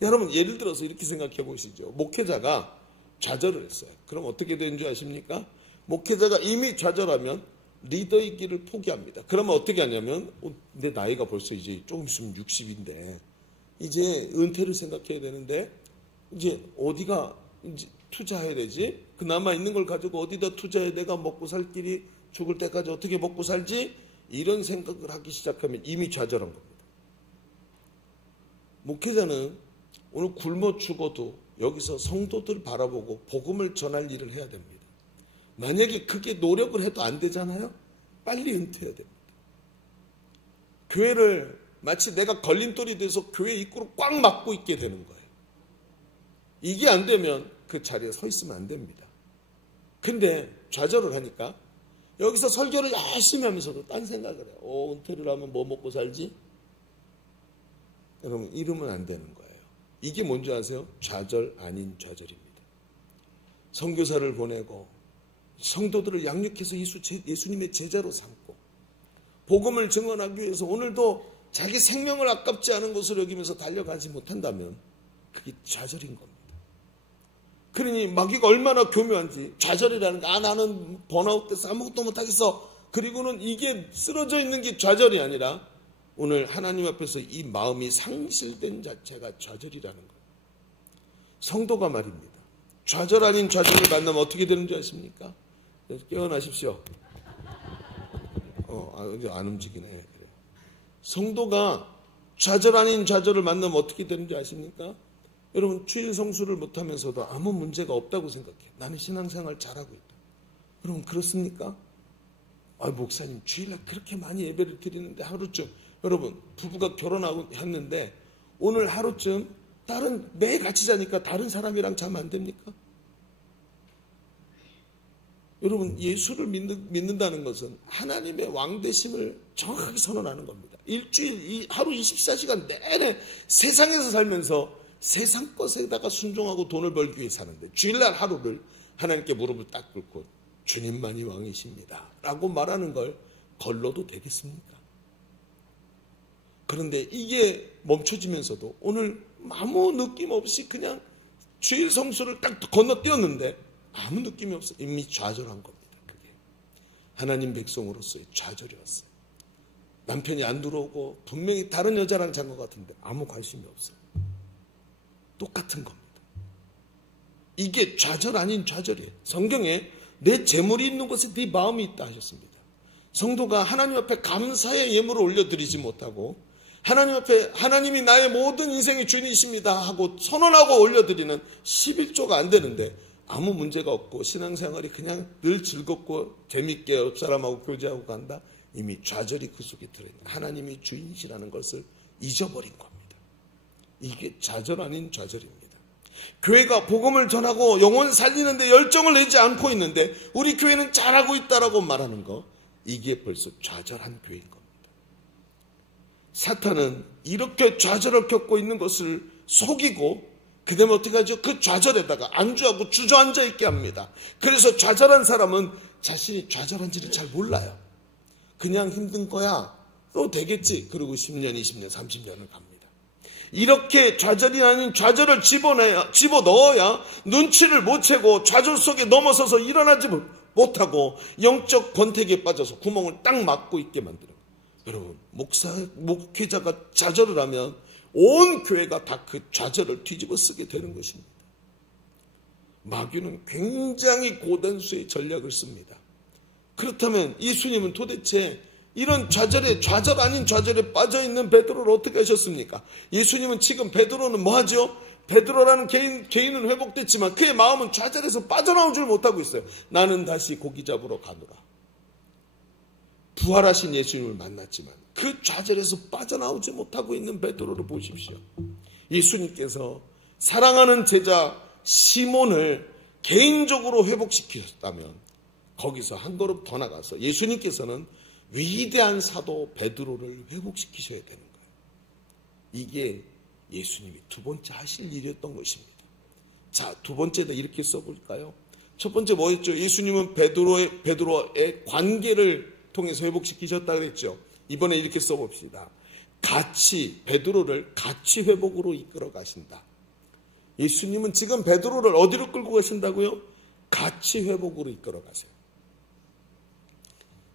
여러분 예를 들어서 이렇게 생각해 보시죠. 목회자가 좌절을 했어요. 그럼 어떻게 되는 줄 아십니까? 목회자가 이미 좌절하면 리더의 길을 포기합니다. 그러면 어떻게 하냐면 내 나이가 벌써 이제 조금 있으면 60인데 이제 은퇴를 생각해야 되는데 이제 어디가 이제 투자해야 되지? 그 남아 있는 걸 가지고 어디다 투자해 내가 먹고 살 길이 죽을 때까지 어떻게 먹고 살지? 이런 생각을 하기 시작하면 이미 좌절한 겁니다. 목회자는 오늘 굶어 죽어도 여기서 성도들 바라보고 복음을 전할 일을 해야 됩니다. 만약에 그게 노력을 해도 안 되잖아요? 빨리 은퇴해야 됩니다. 교회를 마치 내가 걸림돌이 돼서 교회 입구로 꽉 막고 있게 되는 거예요. 이게 안 되면 그 자리에 서 있으면 안 됩니다. 근데 좌절을 하니까 여기서 설교를 열심히 하면서도 딴 생각을 해요. 은퇴를 하면 뭐 먹고 살지? 여러분 이러면 안 되는 거예요. 이게 뭔지 아세요? 좌절 아닌 좌절입니다. 선교사를 보내고 성도들을 양육해서 예수님의 제자로 삼고 복음을 증언하기 위해서 오늘도 자기 생명을 아깝지 않은 것을 여기면서 달려가지 못한다면 그게 좌절인 겁니다. 그러니 마귀가 얼마나 교묘한지 좌절이라는 게 나는 번아웃 돼서 아무것도 못하겠어. 그리고는 이게 쓰러져 있는 게 좌절이 아니라 오늘 하나님 앞에서 이 마음이 상실된 자체가 좌절이라는 거예요. 성도가 말입니다. 좌절 아닌 좌절을 만나면 어떻게 되는 줄 아십니까? 깨어나십시오. 안 움직이네. 성도가 좌절 아닌 좌절을 만나면 어떻게 되는 줄 아십니까? 여러분 주일 성수를 못하면서도 아무 문제가 없다고 생각해요. 나는 신앙생활 잘하고 있다. 여러분 그렇습니까? 목사님 주일날 그렇게 많이 예배를 드리는데 하루쯤 여러분 부부가 결혼하고 했는데 오늘 하루쯤 매일 같이 자니까 다른 사람이랑 자면 안 됩니까? 여러분 예수를 믿는다는 것은 하나님의 왕되심을 정확하게 선언하는 겁니다. 일주일 하루 24시간 내내 세상에서 살면서 세상 것에다가 순종하고 돈을 벌기 위해 사는데 주일날 하루를 하나님께 무릎을 딱 꿇고 주님만이 왕이십니다 라고 말하는 걸 걸러도 되겠습니까? 그런데 이게 멈춰지면서도 오늘 아무 느낌 없이 그냥 주일 성수를 딱 건너뛰었는데 아무 느낌이 없어요. 이미 좌절한 겁니다. 그게 하나님 백성으로서의 좌절이었어요. 남편이 안 들어오고 분명히 다른 여자랑 잔 것 같은데 아무 관심이 없어요. 똑같은 겁니다. 이게 좌절 아닌 좌절이에요. 성경에 내 재물이 있는 곳에 네 마음이 있다 하셨습니다. 성도가 하나님 앞에 감사의 예물을 올려드리지 못하고 하나님 앞에 하나님이 나의 모든 인생의 주인이십니다 하고 선언하고 올려드리는 11조가 안 되는데 아무 문제가 없고 신앙생활이 그냥 늘 즐겁고 재밌게 옆 사람하고 교제하고 간다. 이미 좌절이 그 속에 들어있는 하나님이 주인이시라는 것을 잊어버린 겁니다. 이게 좌절 아닌 좌절입니다. 교회가 복음을 전하고 영혼 살리는데 열정을 내지 않고 있는데 우리 교회는 잘하고 있다라고 말하는 거 이게 벌써 좌절한 교회인 겁니다. 사탄은 이렇게 좌절을 겪고 있는 것을 속이고 그 다음에 어떻게 하죠? 그 좌절에다가 안주하고 주저앉아 있게 합니다. 그래서 좌절한 사람은 자신이 좌절한지를 잘 몰라요. 그냥 힘든 거야. 또 되겠지. 그리고 10년, 20년, 30년을 갑니다. 이렇게 좌절이 아닌 좌절을 집어넣어야 눈치를 못 채고 좌절 속에 넘어서서 일어나지 못하고 영적 권태기에 빠져서 구멍을 딱 막고 있게 만들어요. 여러분 목회자가 좌절을 하면 온 교회가 다 그 좌절을 뒤집어 쓰게 되는 것입니다. 마귀는 굉장히 고단수의 전략을 씁니다. 그렇다면 예수님은 도대체 이런 좌절 아닌 좌절에 빠져있는 베드로를 어떻게 하셨습니까? 예수님은 지금 베드로는 뭐하죠? 베드로라는 개인은 회복됐지만 그의 마음은 좌절에서 빠져나온 줄 못하고 있어요. 나는 다시 고기 잡으러 가노라. 부활하신 예수님을 만났지만 그 좌절에서 빠져나오지 못하고 있는 베드로를 보십시오. 예수님께서 사랑하는 제자 시몬을 개인적으로 회복시키셨다면 거기서 한 걸음 더 나가서 예수님께서는 위대한 사도 베드로를 회복시키셔야 되는 거예요. 이게 예수님이 두 번째 하실 일이었던 것입니다. 자, 두 번째도 이렇게 써볼까요? 첫 번째 뭐였죠? 예수님은 베드로의 관계를 통해서 회복시키셨다 그랬죠. 이번에 이렇게 써봅시다. 베드로를 같이 회복으로 이끌어 가신다. 예수님은 지금 베드로를 어디로 끌고 가신다고요? 같이 회복으로 이끌어 가세요.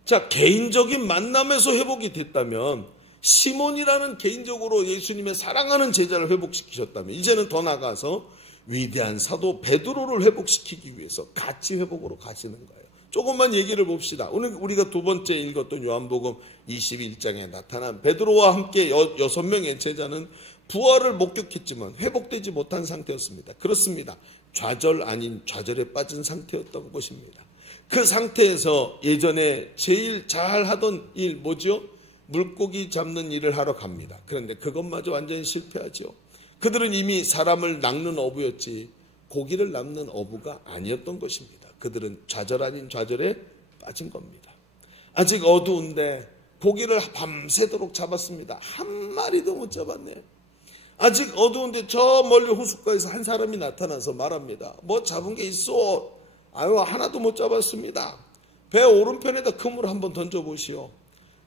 자, 개인적인 만남에서 회복이 됐다면 시몬이라는 개인적으로 예수님의 사랑하는 제자를 회복시키셨다면 이제는 더 나아가서 위대한 사도 베드로를 회복시키기 위해서 같이 회복으로 가시는 거예요. 조금만 얘기를 봅시다. 오늘 우리가 두 번째 읽었던 요한복음 21장에 나타난 베드로와 함께 6명의 제자는 부활을 목격했지만 회복되지 못한 상태였습니다. 그렇습니다. 좌절 아닌 좌절에 빠진 상태였던 것입니다. 그 상태에서 예전에 제일 잘하던 일 뭐죠? 물고기 잡는 일을 하러 갑니다. 그런데 그것마저 완전히 실패하죠. 그들은 이미 사람을 낚는 어부였지 고기를 낚는 어부가 아니었던 것입니다. 그들은 좌절 아닌 좌절에 빠진 겁니다. 아직 어두운데 고기를 밤새도록 잡았습니다. 한 마리도 못 잡았네요. 아직 어두운데 저 멀리 호숫가에서 한 사람이 나타나서 말합니다. 뭐 잡은 게 있어? 아유, 하나도 못 잡았습니다. 배 오른편에다 그물 한번 던져보시오.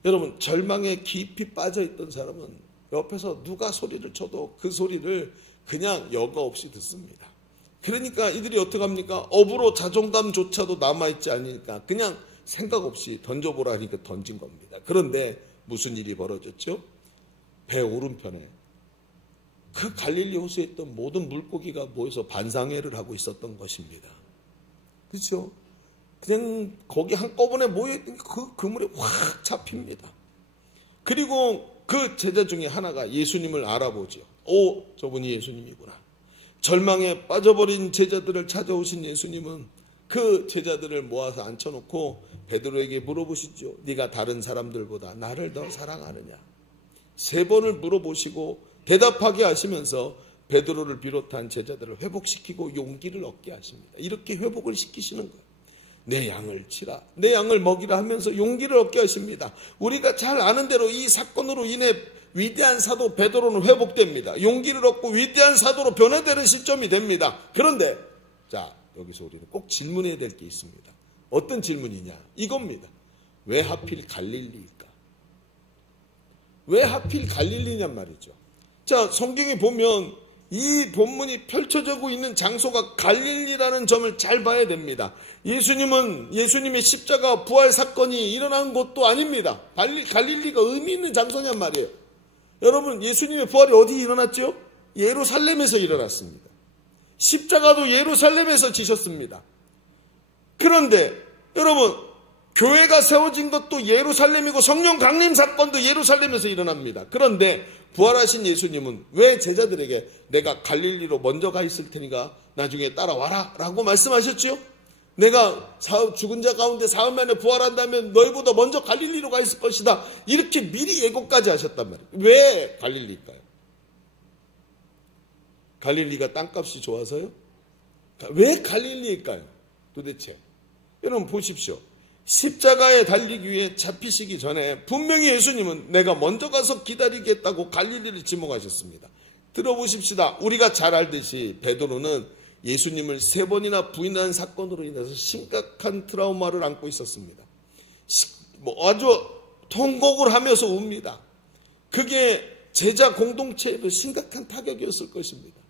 여러분, 절망에 깊이 빠져있던 사람은 옆에서 누가 소리를 쳐도 그 소리를 그냥 여과 없이 듣습니다. 그러니까 이들이 어떻게 합니까? 업으로 자존감조차도 남아있지 않으니까 그냥 생각 없이 던져보라니까 던진 겁니다. 그런데 무슨 일이 벌어졌죠? 배 오른편에 그 갈릴리 호수에 있던 모든 물고기가 모여서 반상회를 하고 있었던 것입니다. 그렇죠? 그냥 거기 한꺼번에 모여있던 그 그물에 확 잡힙니다. 그리고 그 제자 중에 하나가 예수님을 알아보죠. 오, 저분이 예수님이구나. 절망에 빠져버린 제자들을 찾아오신 예수님은 그 제자들을 모아서 앉혀놓고 베드로에게 물어보시죠. 네가 다른 사람들보다 나를 더 사랑하느냐? 3번을 물어보시고 대답하게 하시면서 베드로를 비롯한 제자들을 회복시키고 용기를 얻게 하십니다. 이렇게 회복을 시키시는 거예요. 내 양을 치라, 내 양을 먹이라 하면서 용기를 얻게 하십니다. 우리가 잘 아는 대로 이 사건으로 인해 위대한 사도 베드로는 회복됩니다. 용기를 얻고 위대한 사도로 변화되는 시점이 됩니다. 그런데 자, 여기서 우리는 꼭 질문해야 될 게 있습니다. 어떤 질문이냐? 이겁니다. 왜 하필 갈릴리일까? 왜 하필 갈릴리냔 말이죠. 자, 성경에 보면 이 본문이 펼쳐지고 있는 장소가 갈릴리라는 점을 잘 봐야 됩니다. 예수님의 십자가 부활 사건이 일어난 곳도 아닙니다. 갈릴리가 의미 있는 장소냔 말이에요. 여러분, 예수님의 부활이 어디 일어났죠? 예루살렘에서 일어났습니다. 십자가도 예루살렘에서 지셨습니다. 그런데 여러분, 교회가 세워진 것도 예루살렘이고 성령 강림 사건도 예루살렘에서 일어납니다. 그런데 부활하신 예수님은 왜 제자들에게 내가 갈릴리로 먼저 가 있을 테니까 나중에 따라와라 라고 말씀하셨죠? 내가 죽은 자 가운데 사흘 만에 부활한다면 너희보다 먼저 갈릴리로 가 있을 것이다. 이렇게 미리 예고까지 하셨단 말이에요. 왜 갈릴리일까요? 갈릴리가 땅값이 좋아서요? 왜 갈릴리일까요? 도대체 여러분 보십시오. 십자가에 달리기 위해 잡히시기 전에 분명히 예수님은 내가 먼저 가서 기다리겠다고 갈릴리를 지목하셨습니다. 들어보십시다. 우리가 잘 알듯이 베드로는 예수님을 3번이나 부인한 사건으로 인해서 심각한 트라우마를 안고 있었습니다. 아주 통곡을 하면서 웁니다. 그게 제자 공동체에도 심각한 타격이었을 것입니다.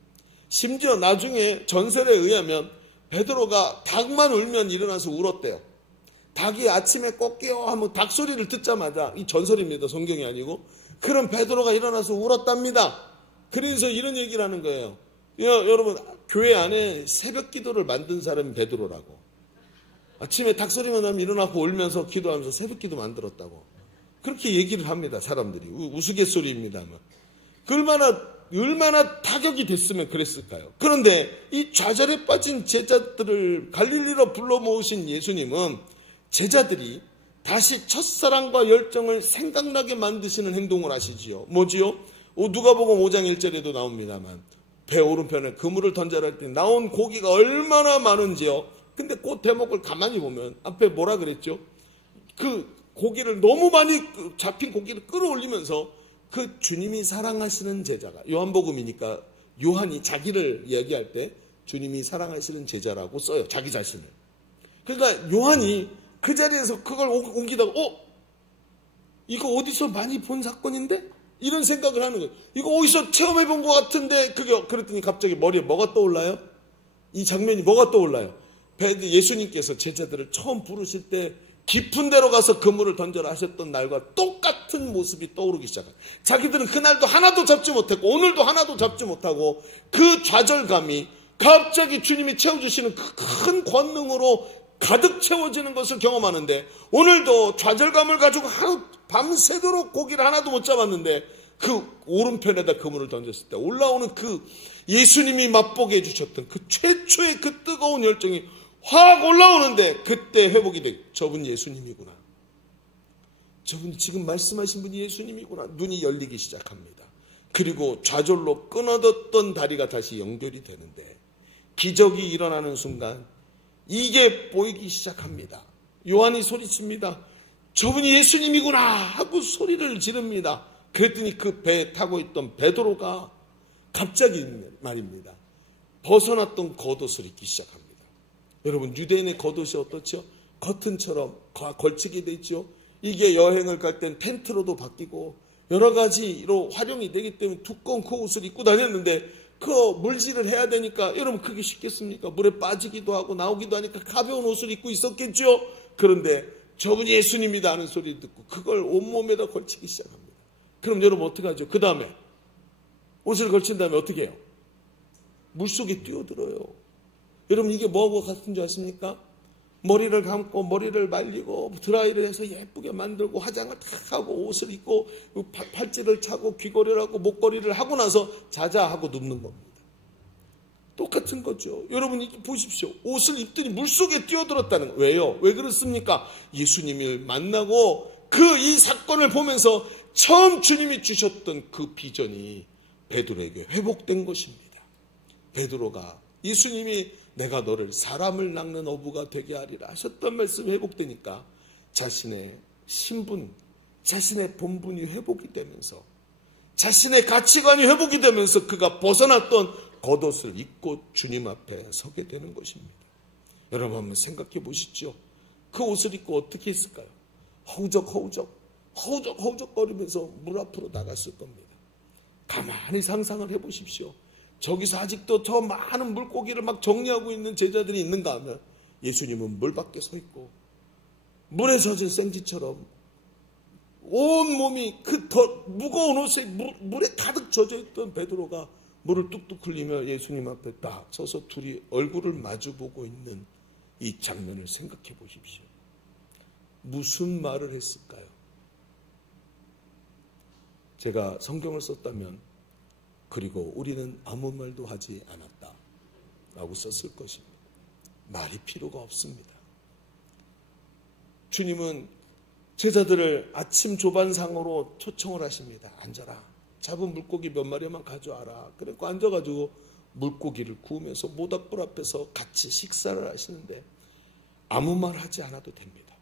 심지어 나중에 전설에 의하면 베드로가 닭만 울면 일어나서 울었대요. 닭이 아침에 꼭 깨워 하면 닭 소리를 듣자마자, 이 전설입니다. 성경이 아니고. 그럼 베드로가 일어나서 울었답니다. 그래서 이런 얘기를 하는 거예요. 여러분, 교회 안에 새벽 기도를 만든 사람이 베드로라고. 아침에 닭소리만 나면 일어나고 울면서 기도하면서 새벽 기도 만들었다고. 그렇게 얘기를 합니다, 사람들이. 우스갯소리입니다만. 얼마나 타격이 됐으면 그랬을까요? 그런데 이 좌절에 빠진 제자들을 갈릴리로 불러 모으신 예수님은 제자들이 다시 첫사랑과 열정을 생각나게 만드시는 행동을 하시지요. 뭐지요? 누가복음 5장 1절에도 나옵니다만 배 오른편에 그물을 던져라 할 때 나온 고기가 얼마나 많은지요. 근데 그 대목을 가만히 보면 앞에 뭐라 그랬죠? 그 고기를 너무 많이 잡힌 고기를 끌어올리면서 그 주님이 사랑하시는 제자가, 요한복음이니까 요한이 자기를 얘기할 때 주님이 사랑하시는 제자라고 써요. 자기 자신을. 그러니까 요한이 그 자리에서 그걸 옮기다가 이거 어디서 많이 본 사건인데? 이런 생각을 하는 거예요. 이거 어디서 체험해 본 것 같은데? 그랬더니 갑자기 머리에 뭐가 떠올라요? 이 장면이 뭐가 떠올라요? 예수님께서 제자들을 처음 부르실 때 깊은 데로 가서 그물을 던져라 하셨던 날과 똑같은 모습이 떠오르기 시작해요. 자기들은 그날도 하나도 잡지 못했고 오늘도 하나도 잡지 못하고 그 좌절감이 갑자기 주님이 채워주시는 그 큰 권능으로 가득 채워지는 것을 경험하는데, 오늘도 좌절감을 가지고 밤새도록 고기를 하나도 못 잡았는데 그 오른편에다 그물을 던졌을 때 올라오는 그 예수님이 맛보게 해주셨던 그 최초의 그 뜨거운 열정이 확 올라오는데 그때 회복이 돼. 저분 예수님이구나. 저분 지금 말씀하신 분이 예수님이구나. 눈이 열리기 시작합니다. 그리고 좌절로 끊어졌던 다리가 다시 연결이 되는데 기적이 일어나는 순간 이게 보이기 시작합니다. 요한이 소리칩니다. 저분이 예수님이구나 하고 소리를 지릅니다. 그랬더니 그 배에 타고 있던 베드로가 갑자기 말입니다. 벗어났던 겉옷을 입기 시작합니다. 여러분, 유대인의 겉옷이 어떻죠? 커튼처럼 걸치게 되죠. 이게 여행을 갈 땐 텐트로도 바뀌고 여러 가지로 활용이 되기 때문에 두꺼운 그 옷을 입고 다녔는데 그 물질을 해야 되니까, 여러분 그게 쉽겠습니까? 물에 빠지기도 하고 나오기도 하니까 가벼운 옷을 입고 있었겠죠. 그런데 저분이 예수님이다 하는 소리 듣고 그걸 온몸에다 걸치기 시작합니다. 그럼 여러분 어떻게 하죠? 그 다음에 옷을 걸친 다음에 어떻게 해요? 물속에 뛰어들어요. 여러분 이게 뭐하고 같은 줄 아십니까? 머리를 감고 머리를 말리고 드라이를 해서 예쁘게 만들고 화장을 탁 하고 옷을 입고 팔찌를 차고 귀걸이를 하고 목걸이를 하고 나서 자자 하고 눕는 겁니다. 똑같은 거죠. 여러분 보십시오. 옷을 입더니 물속에 뛰어들었다는 거예요. 왜요? 왜 그렇습니까? 예수님을 만나고 이 사건을 보면서 처음 주님이 주셨던 그 비전이 베드로에게 회복된 것입니다. 베드로가 예수님이 내가 너를 사람을 낚는 어부가 되게 하리라 하셨던 말씀이 회복되니까 자신의 신분, 자신의 본분이 회복이 되면서 자신의 가치관이 회복이 되면서 그가 벗어났던 겉옷을 입고 주님 앞에 서게 되는 것입니다. 여러분 한번 생각해 보시죠. 그 옷을 입고 어떻게 했을까요? 허우적거리면서 물 앞으로 나갔을 겁니다. 가만히 상상을 해 보십시오. 저기서 아직도 저 많은 물고기를 막 정리하고 있는 제자들이 있는가 하면 예수님은 물 밖에 서 있고 물에 젖은 생쥐처럼 온 몸이 그 더 무거운 옷에 물에 가득 젖어 있던 베드로가 물을 뚝뚝 흘리며 예수님 앞에 딱 서서 둘이 얼굴을 마주보고 있는 이 장면을 생각해 보십시오. 무슨 말을 했을까요? 제가 성경을 썼다면 그리고 우리는 아무 말도 하지 않았다 라고 썼을 것입니다. 말이 필요가 없습니다. 주님은 제자들을 아침 조반상으로 초청을 하십니다. 앉아라. 잡은 물고기 몇 마리만 가져와라. 그리고 앉아가지고 물고기를 구우면서 모닥불 앞에서 같이 식사를 하시는데 아무 말 하지 않아도 됩니다.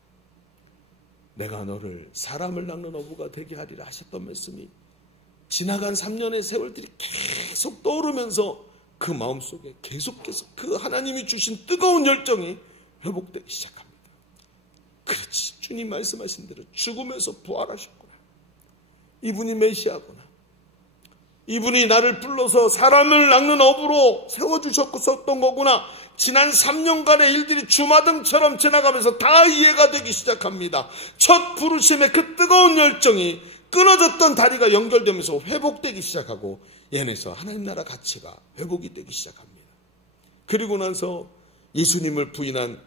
내가 너를 사람을 낚는 어부가 되게 하리라 하셨던 말씀이 지나간 3년의 세월들이 계속 떠오르면서 그 마음속에 계속해서 그 하나님이 주신 뜨거운 열정이 회복되기 시작합니다. 그렇지, 주님 말씀하신 대로 죽음에서 부활하셨구나. 이분이 메시아구나. 이분이 나를 불러서 사람을 낚는 어부로 세워주셨던 거구나. 지난 3년간의 일들이 주마등처럼 지나가면서 다 이해가 되기 시작합니다. 첫 부르심의 그 뜨거운 열정이 끊어졌던 다리가 연결되면서 회복되기 시작하고 이 안에서 하나님 나라 가치가 회복이 되기 시작합니다. 그리고 나서 예수님을 부인한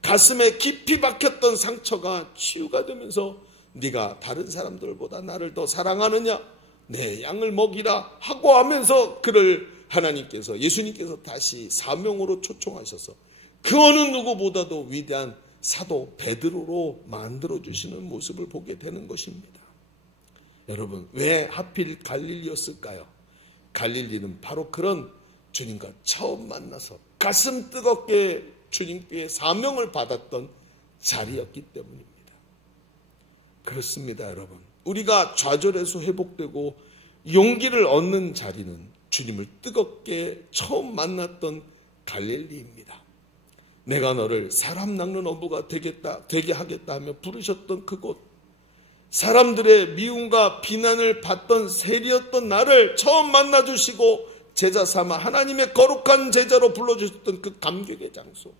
가슴에 깊이 박혔던 상처가 치유가 되면서 네가 다른 사람들보다 나를 더 사랑하느냐? 내 양을 먹이라 하고 하면서 그를 하나님께서, 예수님께서 다시 사명으로 초청하셔서 그 어느 누구보다도 위대한 사도 베드로로 만들어주시는 모습을 보게 되는 것입니다. 여러분, 왜 하필 갈릴리였을까요? 갈릴리는 바로 그런 주님과 처음 만나서 가슴 뜨겁게 주님께 사명을 받았던 자리였기 때문입니다. 그렇습니다, 여러분. 우리가 좌절해서 회복되고 용기를 얻는 자리는 주님을 뜨겁게 처음 만났던 갈릴리입니다. 내가 너를 사람 낚는 어부가 되게 하겠다 하며 부르셨던 그곳, 사람들의 미움과 비난을 받던 세리였던 나를 처음 만나주시고 제자 삼아 하나님의 거룩한 제자로 불러주셨던 그 감격의 장소,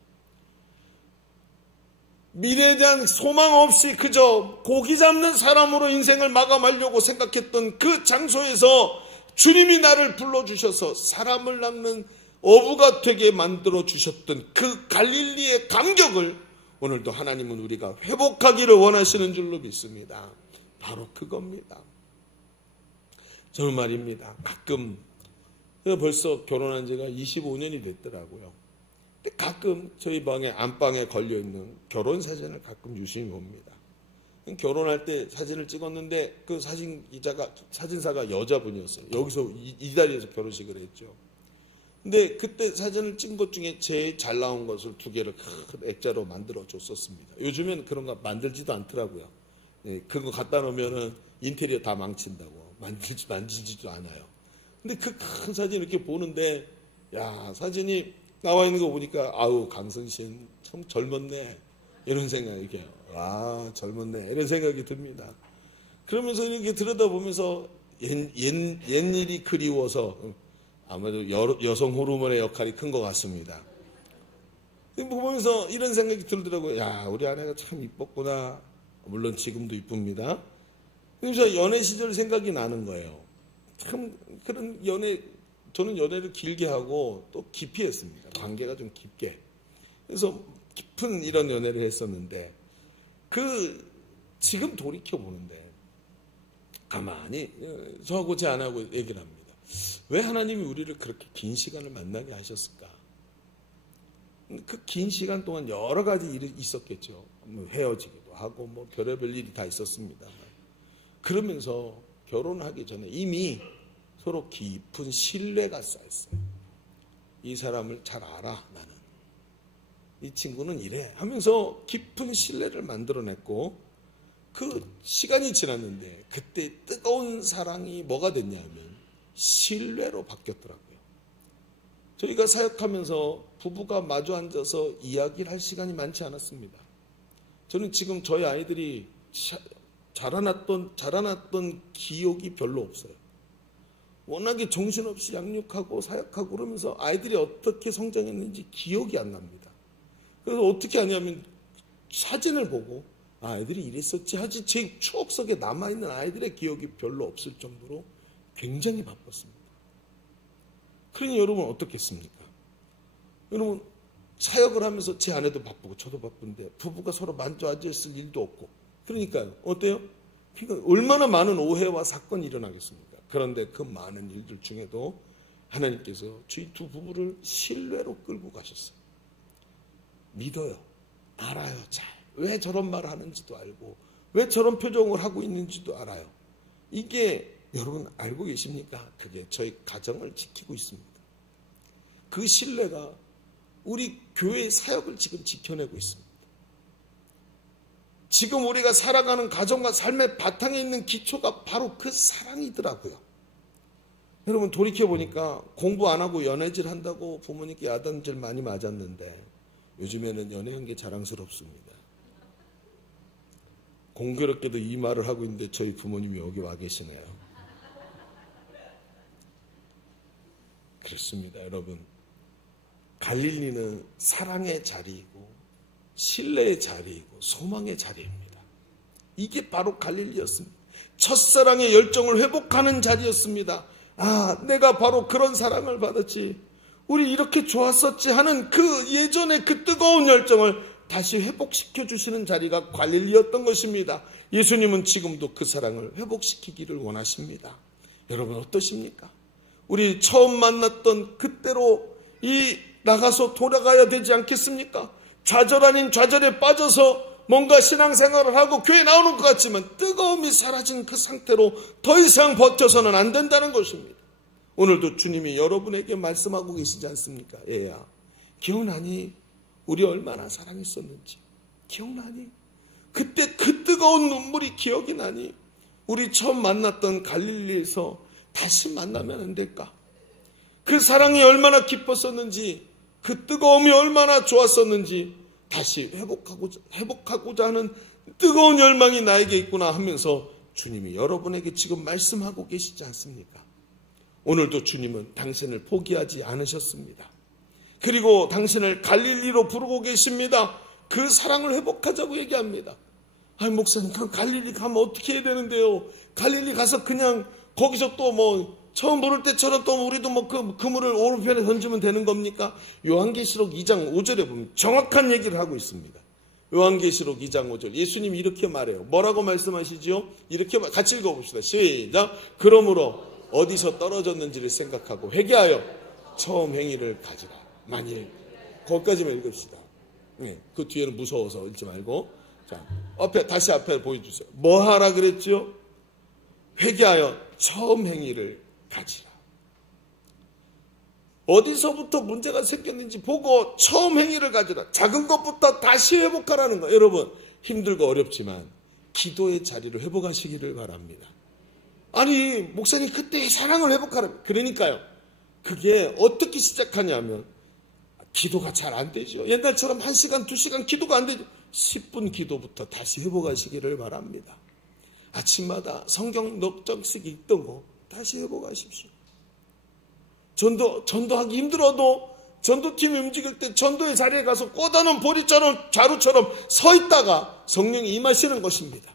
미래에 대한 소망 없이 그저 고기 잡는 사람으로 인생을 마감하려고 생각했던 그 장소에서 주님이 나를 불러주셔서 사람을 낚는 어부가 되게 만들어주셨던 그 갈릴리의 감격을 오늘도 하나님은 우리가 회복하기를 원하시는 줄로 믿습니다. 바로 그겁니다. 저는 말입니다. 가끔 벌써 결혼한 지가 25년이 됐더라고요. 근데 가끔 저희 방에 안방에 걸려있는 결혼사진을 가끔 유심히 봅니다. 결혼할 때 사진을 찍었는데 그 사진사가 여자분이었어요. 여기서 이 자리에서 결혼식을 했죠. 근데 그때 사진을 찍은 것 중에 제일 잘 나온 것을 2개를 큰 액자로 만들어 줬었습니다. 요즘에는 그런 거 만들지도 않더라고요. 그거 갖다 놓으면은 인테리어 다 망친다고. 만지지도 않아요. 근데 그 큰 사진 이렇게 보는데, 야, 사진이 나와 있는 거 보니까, 아우, 강선신 참 젊었네. 이런 생각이 이렇게, 아, 젊었네. 이런 생각이 듭니다. 그러면서 이렇게 들여다보면서 옛일이 그리워서 아무래도 여성 호르몬의 역할이 큰 것 같습니다. 보면서 이런 생각이 들더라고요. 야, 우리 아내가 참 이뻤구나. 물론 지금도 이쁩니다. 그래서 연애 시절 생각이 나는 거예요. 참 그런 저는 연애를 길게 하고 또 깊이 했습니다. 관계가 좀 깊게. 그래서 깊은 이런 연애를 했었는데 지금 돌이켜 보는데 가만히 저하고 제 아내하고 얘기를 합니다. 왜 하나님이 우리를 그렇게 긴 시간을 만나게 하셨을까? 그 긴 시간 동안 여러 가지 일이 있었겠죠. 헤어지기도 하고 별의별 일이 다 있었습니다. 그러면서 결혼하기 전에 이미 서로 깊은 신뢰가 쌓였어요. 이 사람을 잘 알아, 나는. 이 친구는 이래 하면서 깊은 신뢰를 만들어냈고, 그 시간이 지났는데 그때 뜨거운 사랑이 뭐가 됐냐면 신뢰로 바뀌었더라고요. 저희가 사역하면서 부부가 마주 앉아서 이야기를 할 시간이 많지 않았습니다. 저는 지금 저희 아이들이 자라났던 기억이 별로 없어요. 워낙에 정신없이 양육하고 사역하고 그러면서 아이들이 어떻게 성장했는지 기억이 안 납니다. 그래서 어떻게 하냐면 사진을 보고 아이들이 이랬었지 하지 제 추억 속에 남아있는 아이들의 기억이 별로 없을 정도로 굉장히 바빴습니다. 그러니 여러분 어떻겠습니까? 여러분 사역을 하면서 제 아내도 바쁘고 저도 바쁜데 부부가 서로 마주 앉아있을 일도 없고 그러니까요. 어때요? 그러니까 얼마나 많은 오해와 사건이 일어나겠습니까? 그런데 그 많은 일들 중에도 하나님께서 저희 두 부부를 신뢰로 끌고 가셨어요. 믿어요. 알아요. 잘. 왜 저런 말을 하는지도 알고 왜 저런 표정을 하고 있는지도 알아요. 이게 여러분 알고 계십니까? 그게 저희 가정을 지키고 있습니다. 그 신뢰가 우리 교회 사역을 지금 지켜내고 있습니다. 지금 우리가 살아가는 가정과 삶의 바탕에 있는 기초가 바로 그 사랑이더라고요. 여러분 돌이켜보니까 공부 안 하고 연애질 한다고 부모님께 야단질 많이 맞았는데 요즘에는 연애한 게 자랑스럽습니다. 공교롭게도 이 말을 하고 있는데 저희 부모님이 여기 와 계시네요. 그렇습니다, 여러분. 갈릴리는 사랑의 자리이고 신뢰의 자리이고 소망의 자리입니다. 이게 바로 갈릴리였습니다. 첫사랑의 열정을 회복하는 자리였습니다. 내가 바로 그런 사랑을 받았지, 우리 이렇게 좋았었지 하는 그 예전의 그 뜨거운 열정을 다시 회복시켜 주시는 자리가 갈릴리였던 것입니다. 예수님은 지금도 그 사랑을 회복시키기를 원하십니다. 여러분 어떠십니까? 우리 처음 만났던 그때로 나가서 돌아가야 되지 않겠습니까? 좌절 아닌 좌절에 빠져서 뭔가 신앙생활을 하고 교회 나오는 것 같지만 뜨거움이 사라진 그 상태로 더 이상 버텨서는 안 된다는 것입니다. 오늘도 주님이 여러분에게 말씀하고 계시지 않습니까? 얘야, 기억나니? 우리 얼마나 사랑했었는지 기억나니? 그때 그 뜨거운 눈물이 기억이 나니? 우리 처음 만났던 갈릴리에서 다시 만나면 안 될까? 그 사랑이 얼마나 깊었었는지, 그 뜨거움이 얼마나 좋았었는지 다시 회복하고자 하는 뜨거운 열망이 나에게 있구나 하면서 주님이 여러분에게 지금 말씀하고 계시지 않습니까? 오늘도 주님은 당신을 포기하지 않으셨습니다. 그리고 당신을 갈릴리로 부르고 계십니다. 그 사랑을 회복하자고 얘기합니다. 아니 목사님, 그 갈릴리 가면 어떻게 해야 되는데요? 갈릴리 가서 그냥 거기서 또 처음 부를 때처럼 또 우리도 그 그물을 오른편에 던지면 되는 겁니까? 요한계시록 2장 5절에 보면 정확한 얘기를 하고 있습니다. 요한계시록 2장 5절 예수님이 이렇게 말해요. 뭐라고 말씀하시죠? 이렇게 같이 읽어봅시다. 시작. 그러므로 어디서 떨어졌는지를 생각하고 회개하여 처음 행위를 가지라. 만일 거기까지만 읽읍시다. 그 뒤에는 무서워서 읽지 말고. 자, 다시 앞에 보여주세요. 뭐 하라 그랬죠? 회개하여 처음 행위를 가지라. 어디서부터 문제가 생겼는지 보고 처음 행위를 가지라. 작은 것부터 다시 회복하라는 거예요. 여러분 힘들고 어렵지만 기도의 자리를 회복하시기를 바랍니다. 아니 목사님 그때의 사랑을 회복하라. 그러니까요. 그게 어떻게 시작하냐면 기도가 잘 안 되죠. 옛날처럼 1시간 2시간 기도가 안 되죠. 10분 기도부터 다시 회복하시기를 바랍니다. 아침마다 성경 넉 장씩 읽던 거 다시 회복하십시오. 전도하기 힘들어도 전도팀이 움직일 때 전도의 자리에 가서 꽂아놓은 보리처럼 자루처럼 서 있다가 성령이 임하시는 것입니다.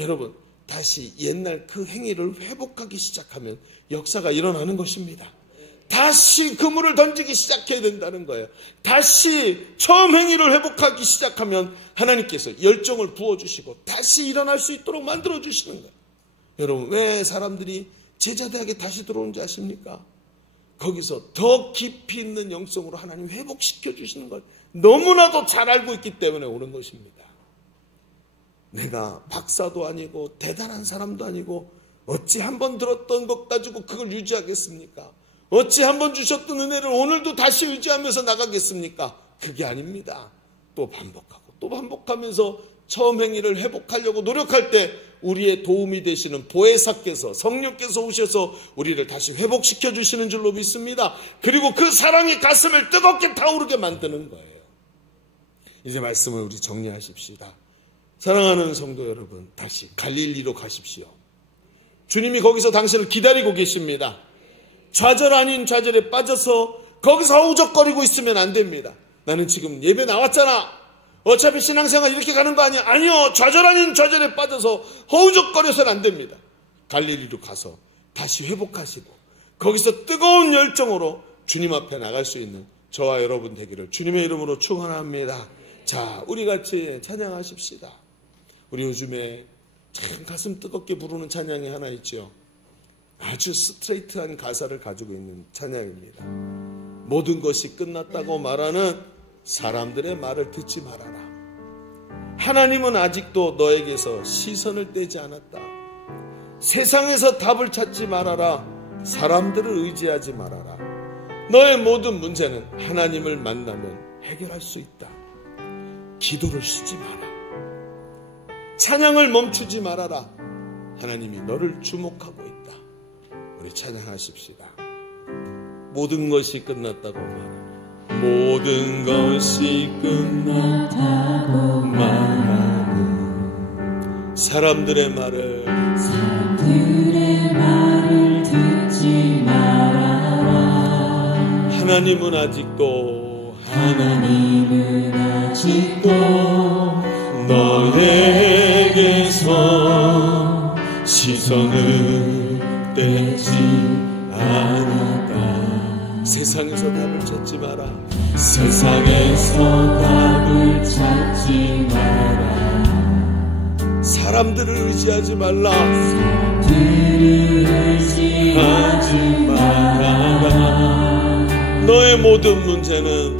여러분 다시 옛날 그 행위를 회복하기 시작하면 역사가 일어나는 것입니다. 다시 그물을 던지기 시작해야 된다는 거예요. 다시 처음 행위를 회복하기 시작하면 하나님께서 열정을 부어주시고 다시 일어날 수 있도록 만들어주시는 거예요. 여러분 왜 사람들이 제자대학에 다시 들어오는지 아십니까? 거기서 더 깊이 있는 영성으로 하나님 회복시켜 주시는 걸 너무나도 잘 알고 있기 때문에 오는 것입니다. 내가 박사도 아니고 대단한 사람도 아니고 어찌 한번 들었던 것 가지고 그걸 유지하겠습니까? 어찌 한번 주셨던 은혜를 오늘도 다시 유지하면서 나가겠습니까? 그게 아닙니다. 또 반복하고 또 반복하면서 처음 행위를 회복하려고 노력할 때 우리의 도움이 되시는 보혜사께서 성령께서 오셔서 우리를 다시 회복시켜 주시는 줄로 믿습니다. 그리고 그 사랑이 가슴을 뜨겁게 타오르게 만드는 거예요. 이제 말씀을 우리 정리하십시다. 사랑하는 성도 여러분, 다시 갈릴리로 가십시오. 주님이 거기서 당신을 기다리고 계십니다. 좌절 아닌 좌절에 빠져서 거기서 허우적거리고 있으면 안 됩니다. 나는 지금 예배 나왔잖아. 어차피 신앙생활 이렇게 가는 거 아니야. 아니요. 좌절 아닌 좌절에 빠져서 허우적거려서는 안 됩니다. 갈릴리로 가서 다시 회복하시고 거기서 뜨거운 열정으로 주님 앞에 나갈 수 있는 저와 여러분 되기를 주님의 이름으로 축원합니다. 자, 우리 같이 찬양하십시다. 우리 요즘에 참 가슴 뜨겁게 부르는 찬양이 하나 있죠. 아주 스트레이트한 가사를 가지고 있는 찬양입니다. 모든 것이 끝났다고 말하는 사람들의 말을 듣지 말아라. 하나님은 아직도 너에게서 시선을 떼지 않았다. 세상에서 답을 찾지 말아라. 사람들을 의지하지 말아라. 너의 모든 문제는 하나님을 만나면 해결할 수 있다. 기도를 쉬지 마라. 찬양을 멈추지 말아라. 하나님이 너를 주목하고 있다. 우리 찬양하십시다. 모든 것이 끝났다고 말하라. 모든 것이 끝났다고 말하는 사람들의 말을 듣지 말아라. 하나님은 아직도 너에게서 시선을 떼지 세상에서 답을 찾지 마라. 세상에서 답을 찾지 마라. 사람들을 의지하지 말라. 의지하지 말아라. 너의 모든 문제는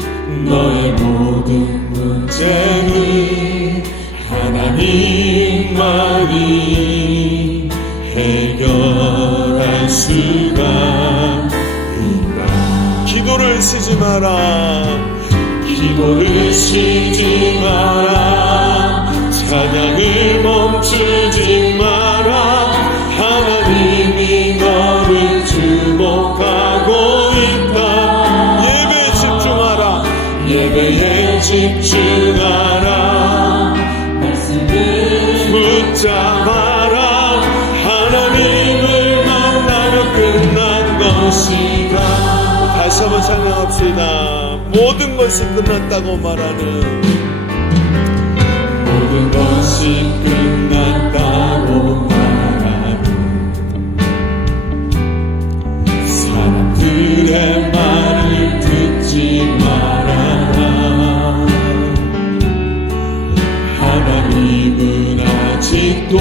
하나님만이 해결할 수가 있다. 기도를 쉬지 마라. 기도를 쉬지 마라. 찬양을 멈추지 마라. 하나님이 너를 주목하고 있다. 예배에 집중하라. 예배에 집중하라. 말씀을 붙잡아라. 하나님을 만나면 끝난 것이다. 다시 한번 찬양합시다. 모든 것이 끝났다고 말하는, 모든 것이 끝났다고 말하는 사람들의 말을 듣지 말아라. 하나님은 아직도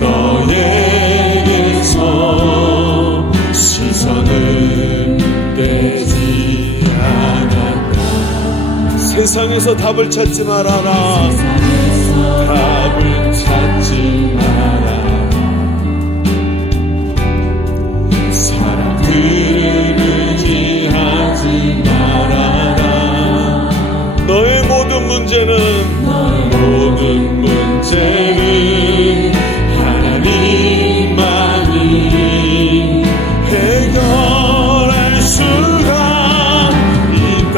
너에게서 시선을 떼지 않았다. 세상에서 답을 찾지 말아라. 답을 찾지 마라. 사람들을 의지하지 말아라. 너의 모든 문제는 하나님만이 해결할 수가 있다.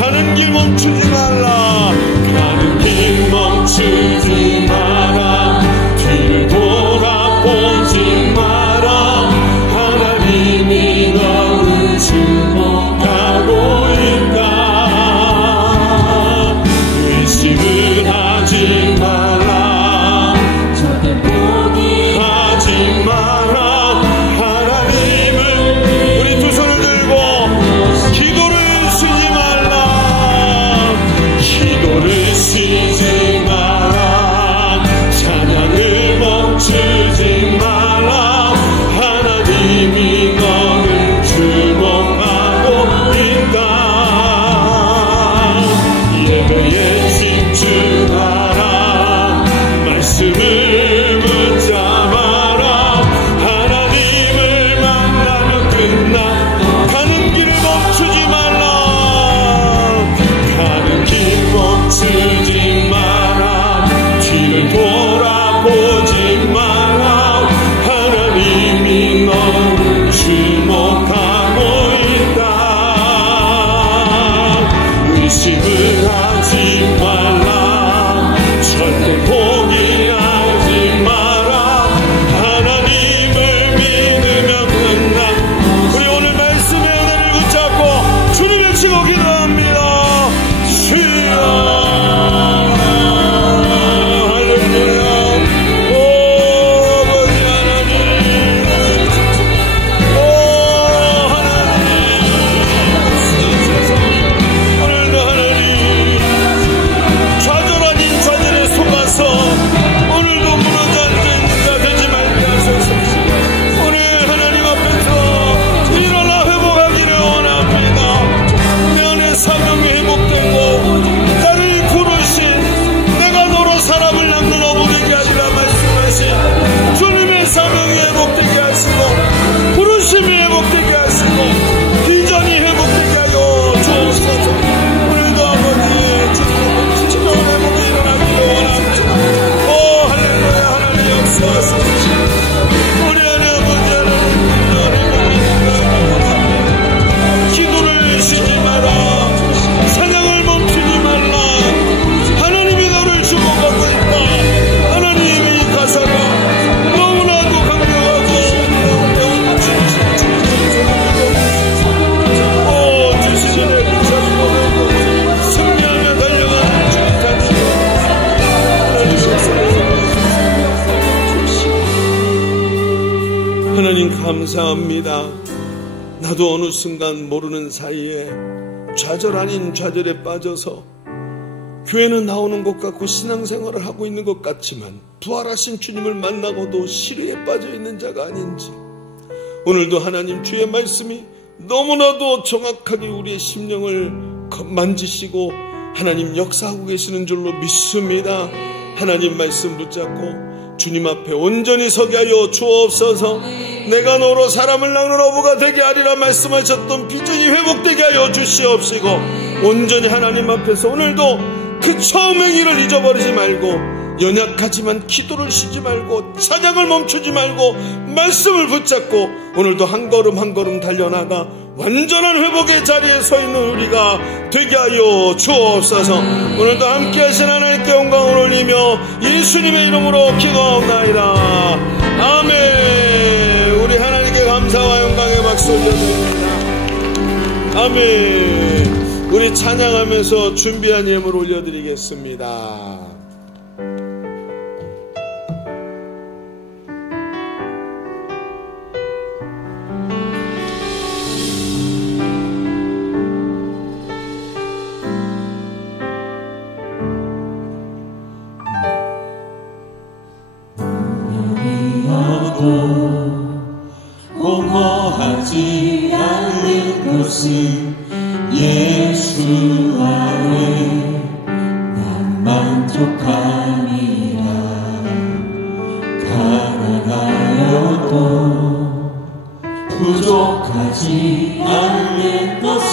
가는 길 멈추지 말라. 가는 길 멈추지 마라. 뒤를 돌아보지 마라. 하나님이 너를 주목하고 있다. 의심을 하지 마라. 절대 포기하지 마라. 하나님을 우리 두 손을 들고 기도를 쉬지 말라. 기도를 쉬지 마라. 찬양을 멈추지 마라. 하나님이 너를 주목하고 있다. 예배에 집중하라. 말씀을 붙잡아라. 하나님을 만나면 끝나. 가는 길을 멈추지 말라. 가는 길 멈추지 마라. 뒤를 돌아보지 마라. 하나님이 너를 주목하고 있다. 의심을 하지 말라. 절대 포기하지 마라. 하나님을 믿으면 끝나. 우리 오늘 말씀의 은혜를 붙잡고 주님을 치고 기도합니다. 주여 할렐루야. 오 아버지 하나님, 오 하나님, 오늘도 하나님 좌절한 인사들에 속아서 오늘도 무너져 앉은 자 되지 말게 하소서. 오늘 하나님 앞에서 일어나 회복하기를 원합니다. 내 안에 사명이 회복되고 나를 부르신 내가 너로 사람을 남는 어부되게 하리라 말씀하신 주님의 사명이 회복되게 하시고 부르심이 회복되게 하시고 비전이 회복되게 하여 주옵소서. 오늘도 아버지의 진정한 회복이 일어나기를 원합니다. 오 할렐루야. 하나님 역사하소서. 우리 안에 아버지 기도를 쉬지 마라. 사냥을 멈추지 말라. 하나님이 너를 주목하고 있다. 하나님의 이 가사가 너무나도 강력하고 오 주시는 애 붙잡고 승리하며 달려가는 주님 같으며 하나님 감사합니다. 나도 어느 순간 모르는 사이에 좌절 아닌 좌절에 빠져서 교회는 나오는 것 같고 신앙생활을 하고 있는 것 같지만 부활하신 주님을 만나고도 시류에 빠져 있는 자가 아닌지, 오늘도 하나님 주의 말씀이 너무나도 정확하게 우리의 심령을 만지시고 하나님 역사하고 계시는 줄로 믿습니다. 하나님 말씀 붙잡고 주님 앞에 온전히 서게 하여 주옵소서. 내가 너로 사람을 낳는 어부가 되게 하리라 말씀하셨던 비전이 회복되게 하여 주시옵시고, 온전히 하나님 앞에서 오늘도 그 처음의 일을 잊어버리지 말고, 연약하지만 기도를 쉬지 말고 찬양을 멈추지 말고 말씀을 붙잡고 오늘도 한 걸음 한 걸음 달려나가 완전한 회복의 자리에 서 있는 우리가 되게 하여 주옵소서. 오늘도 함께 하신 하나님께 영광을 올리며 예수님의 이름으로 기도하옵나이다. 아멘. 우리 하나님께 감사와 영광의 박수 올려드립니다. 아멘. 우리 찬양하면서 준비한 예물 올려드리겠습니다. 공허하지 않는 것은 예수 안에 난 만족하니라. 가난하여도 부족하지 않는 것은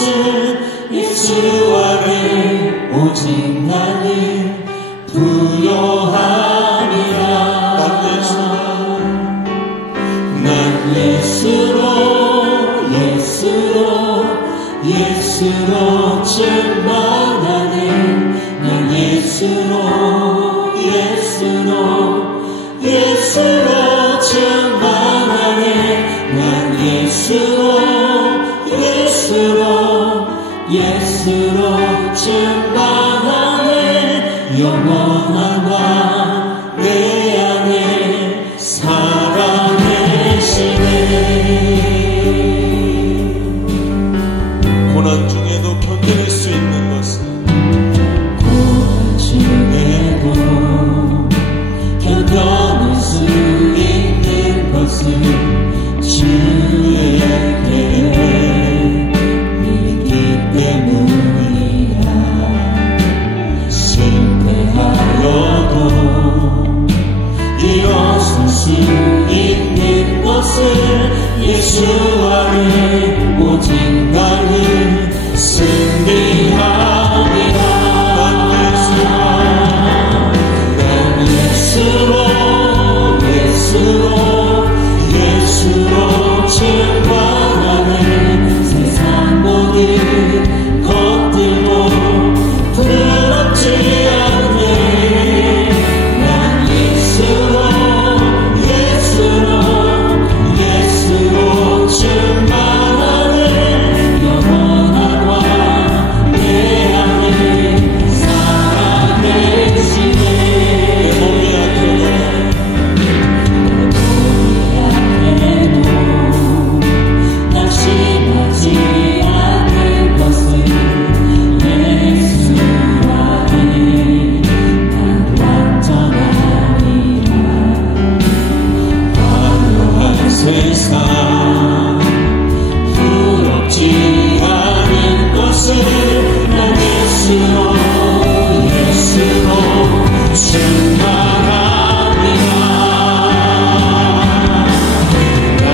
예수 안에 오직 나는 부요함이라. 예수로 충만하네. 난 예수로 충만하네. 난 예수로 충만하네. 영원한 왕 내 안에 살아계시네. 고난 중에도 견뎌낼 수 있는 것은, 고난 중에도 견뎌낼 수 있는 것은 주에게 믿기 때문이야. 실패하여도 일어설 수 있는 것은 예수 안에 오직 나는 승리함이라. 난 예수로 충만하네. 세상 모든 것들도 두렵지 않네. 난 예수로 충만하네. 영원한 왕 내 안에 살아계시네. 내 몸이 약해도 낙심하지 않는 것은 예수 안에 난 완전하리라. 화려한 세상 부럽지 않은 것은 난 예수로 충만합니다. 난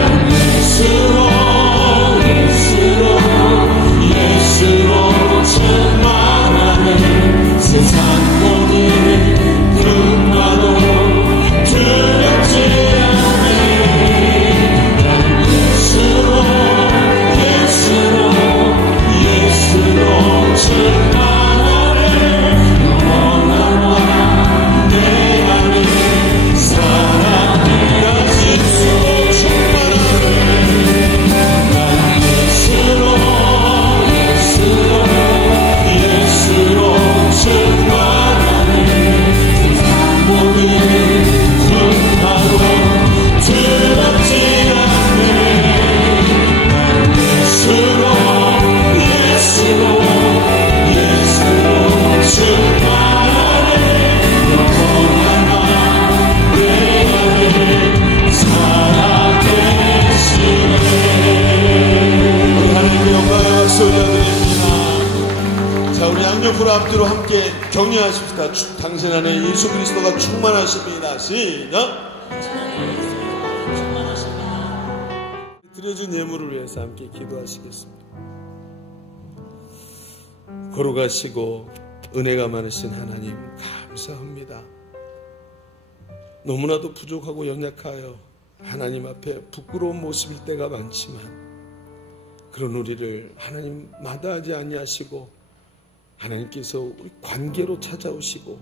예수로 충만하네. 세상 모든 풍파도 두렵지 않네. 난 예수로 충만하네. 영원한 왕 내 안에 살아계시네. 난 예수로 충만하네. 자, 우리 양옆으로 앞뒤로 함께 격려하십시다. 당신 안에 예수 그리스도가 충만하십니다. 시작. 드려준 예물을 위해서 함께 기도하시겠습니다. 거룩하시고 은혜가 많으신 하나님 감사합니다. 너무나도 부족하고 연약하여 하나님 앞에 부끄러운 모습일 때가 많지만 그런 우리를 하나님 마다하지 아니하시고 하나님께서 우리 관계로 찾아오시고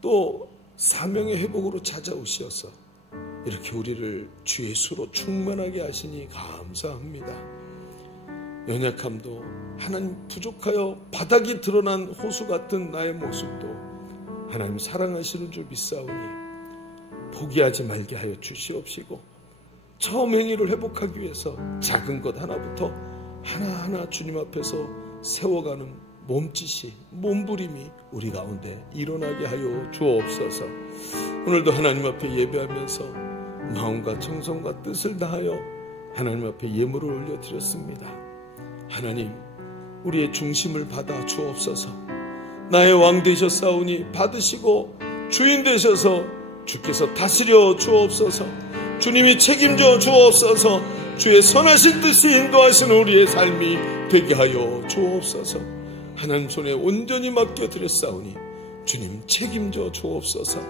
또 사명의 회복으로 찾아오셔서 이렇게 우리를 주의 수로 충만하게 하시니 감사합니다. 연약함도 하나님 부족하여 바닥이 드러난 호수 같은 나의 모습도 하나님 사랑하시는 줄 믿사오니 포기하지 말게 하여 주시옵시고 처음 행위를 회복하기 위해서 작은 것 하나부터 하나하나 주님 앞에서 세워가는 몸짓이 몸부림이 우리 가운데 일어나게 하여 주옵소서. 오늘도 하나님 앞에 예배하면서 마음과 정성과 뜻을 다하여 하나님 앞에 예물을 올려드렸습니다. 하나님 우리의 중심을 받아 주옵소서. 나의 왕 되셨사오니 받으시고 주인 되셔서 주께서 다스려 주옵소서. 주님이 책임져 주옵소서. 주의 선하신 뜻이 인도하시는 우리의 삶이 되게 하여 주옵소서. 하나님 손에 온전히 맡겨드렸사오니 주님 책임져 주옵소서.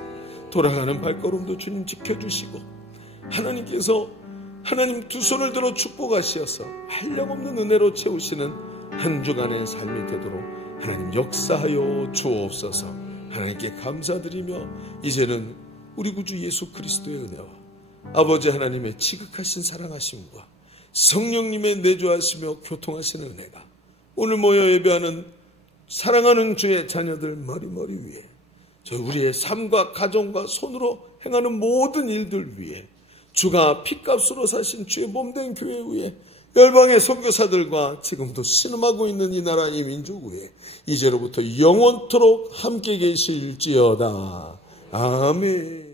돌아가는 발걸음도 주님 지켜주시고 하나님께서 하나님 두 손을 들어 축복하시어서 한량없는 은혜로 채우시는 한 주간의 삶이 되도록 하나님 역사하여 주옵소서. 하나님께 감사드리며 이제는 우리 구주 예수 그리스도의 은혜와 아버지 하나님의 지극하신 사랑하심과 성령님의 내주하시며 교통하시는 은혜가 오늘 모여 예배하는 사랑하는 주의 자녀들 머리머리 위에 저 우리의 삶과 가정과 손으로 행하는 모든 일들 위에 주가 핏값으로 사신 주의 몸된 교회 위에 열방의 선교사들과 지금도 신음하고 있는 이 나라 이 민족 위에 이제로부터 영원토록 함께 계실지어다. 아멘.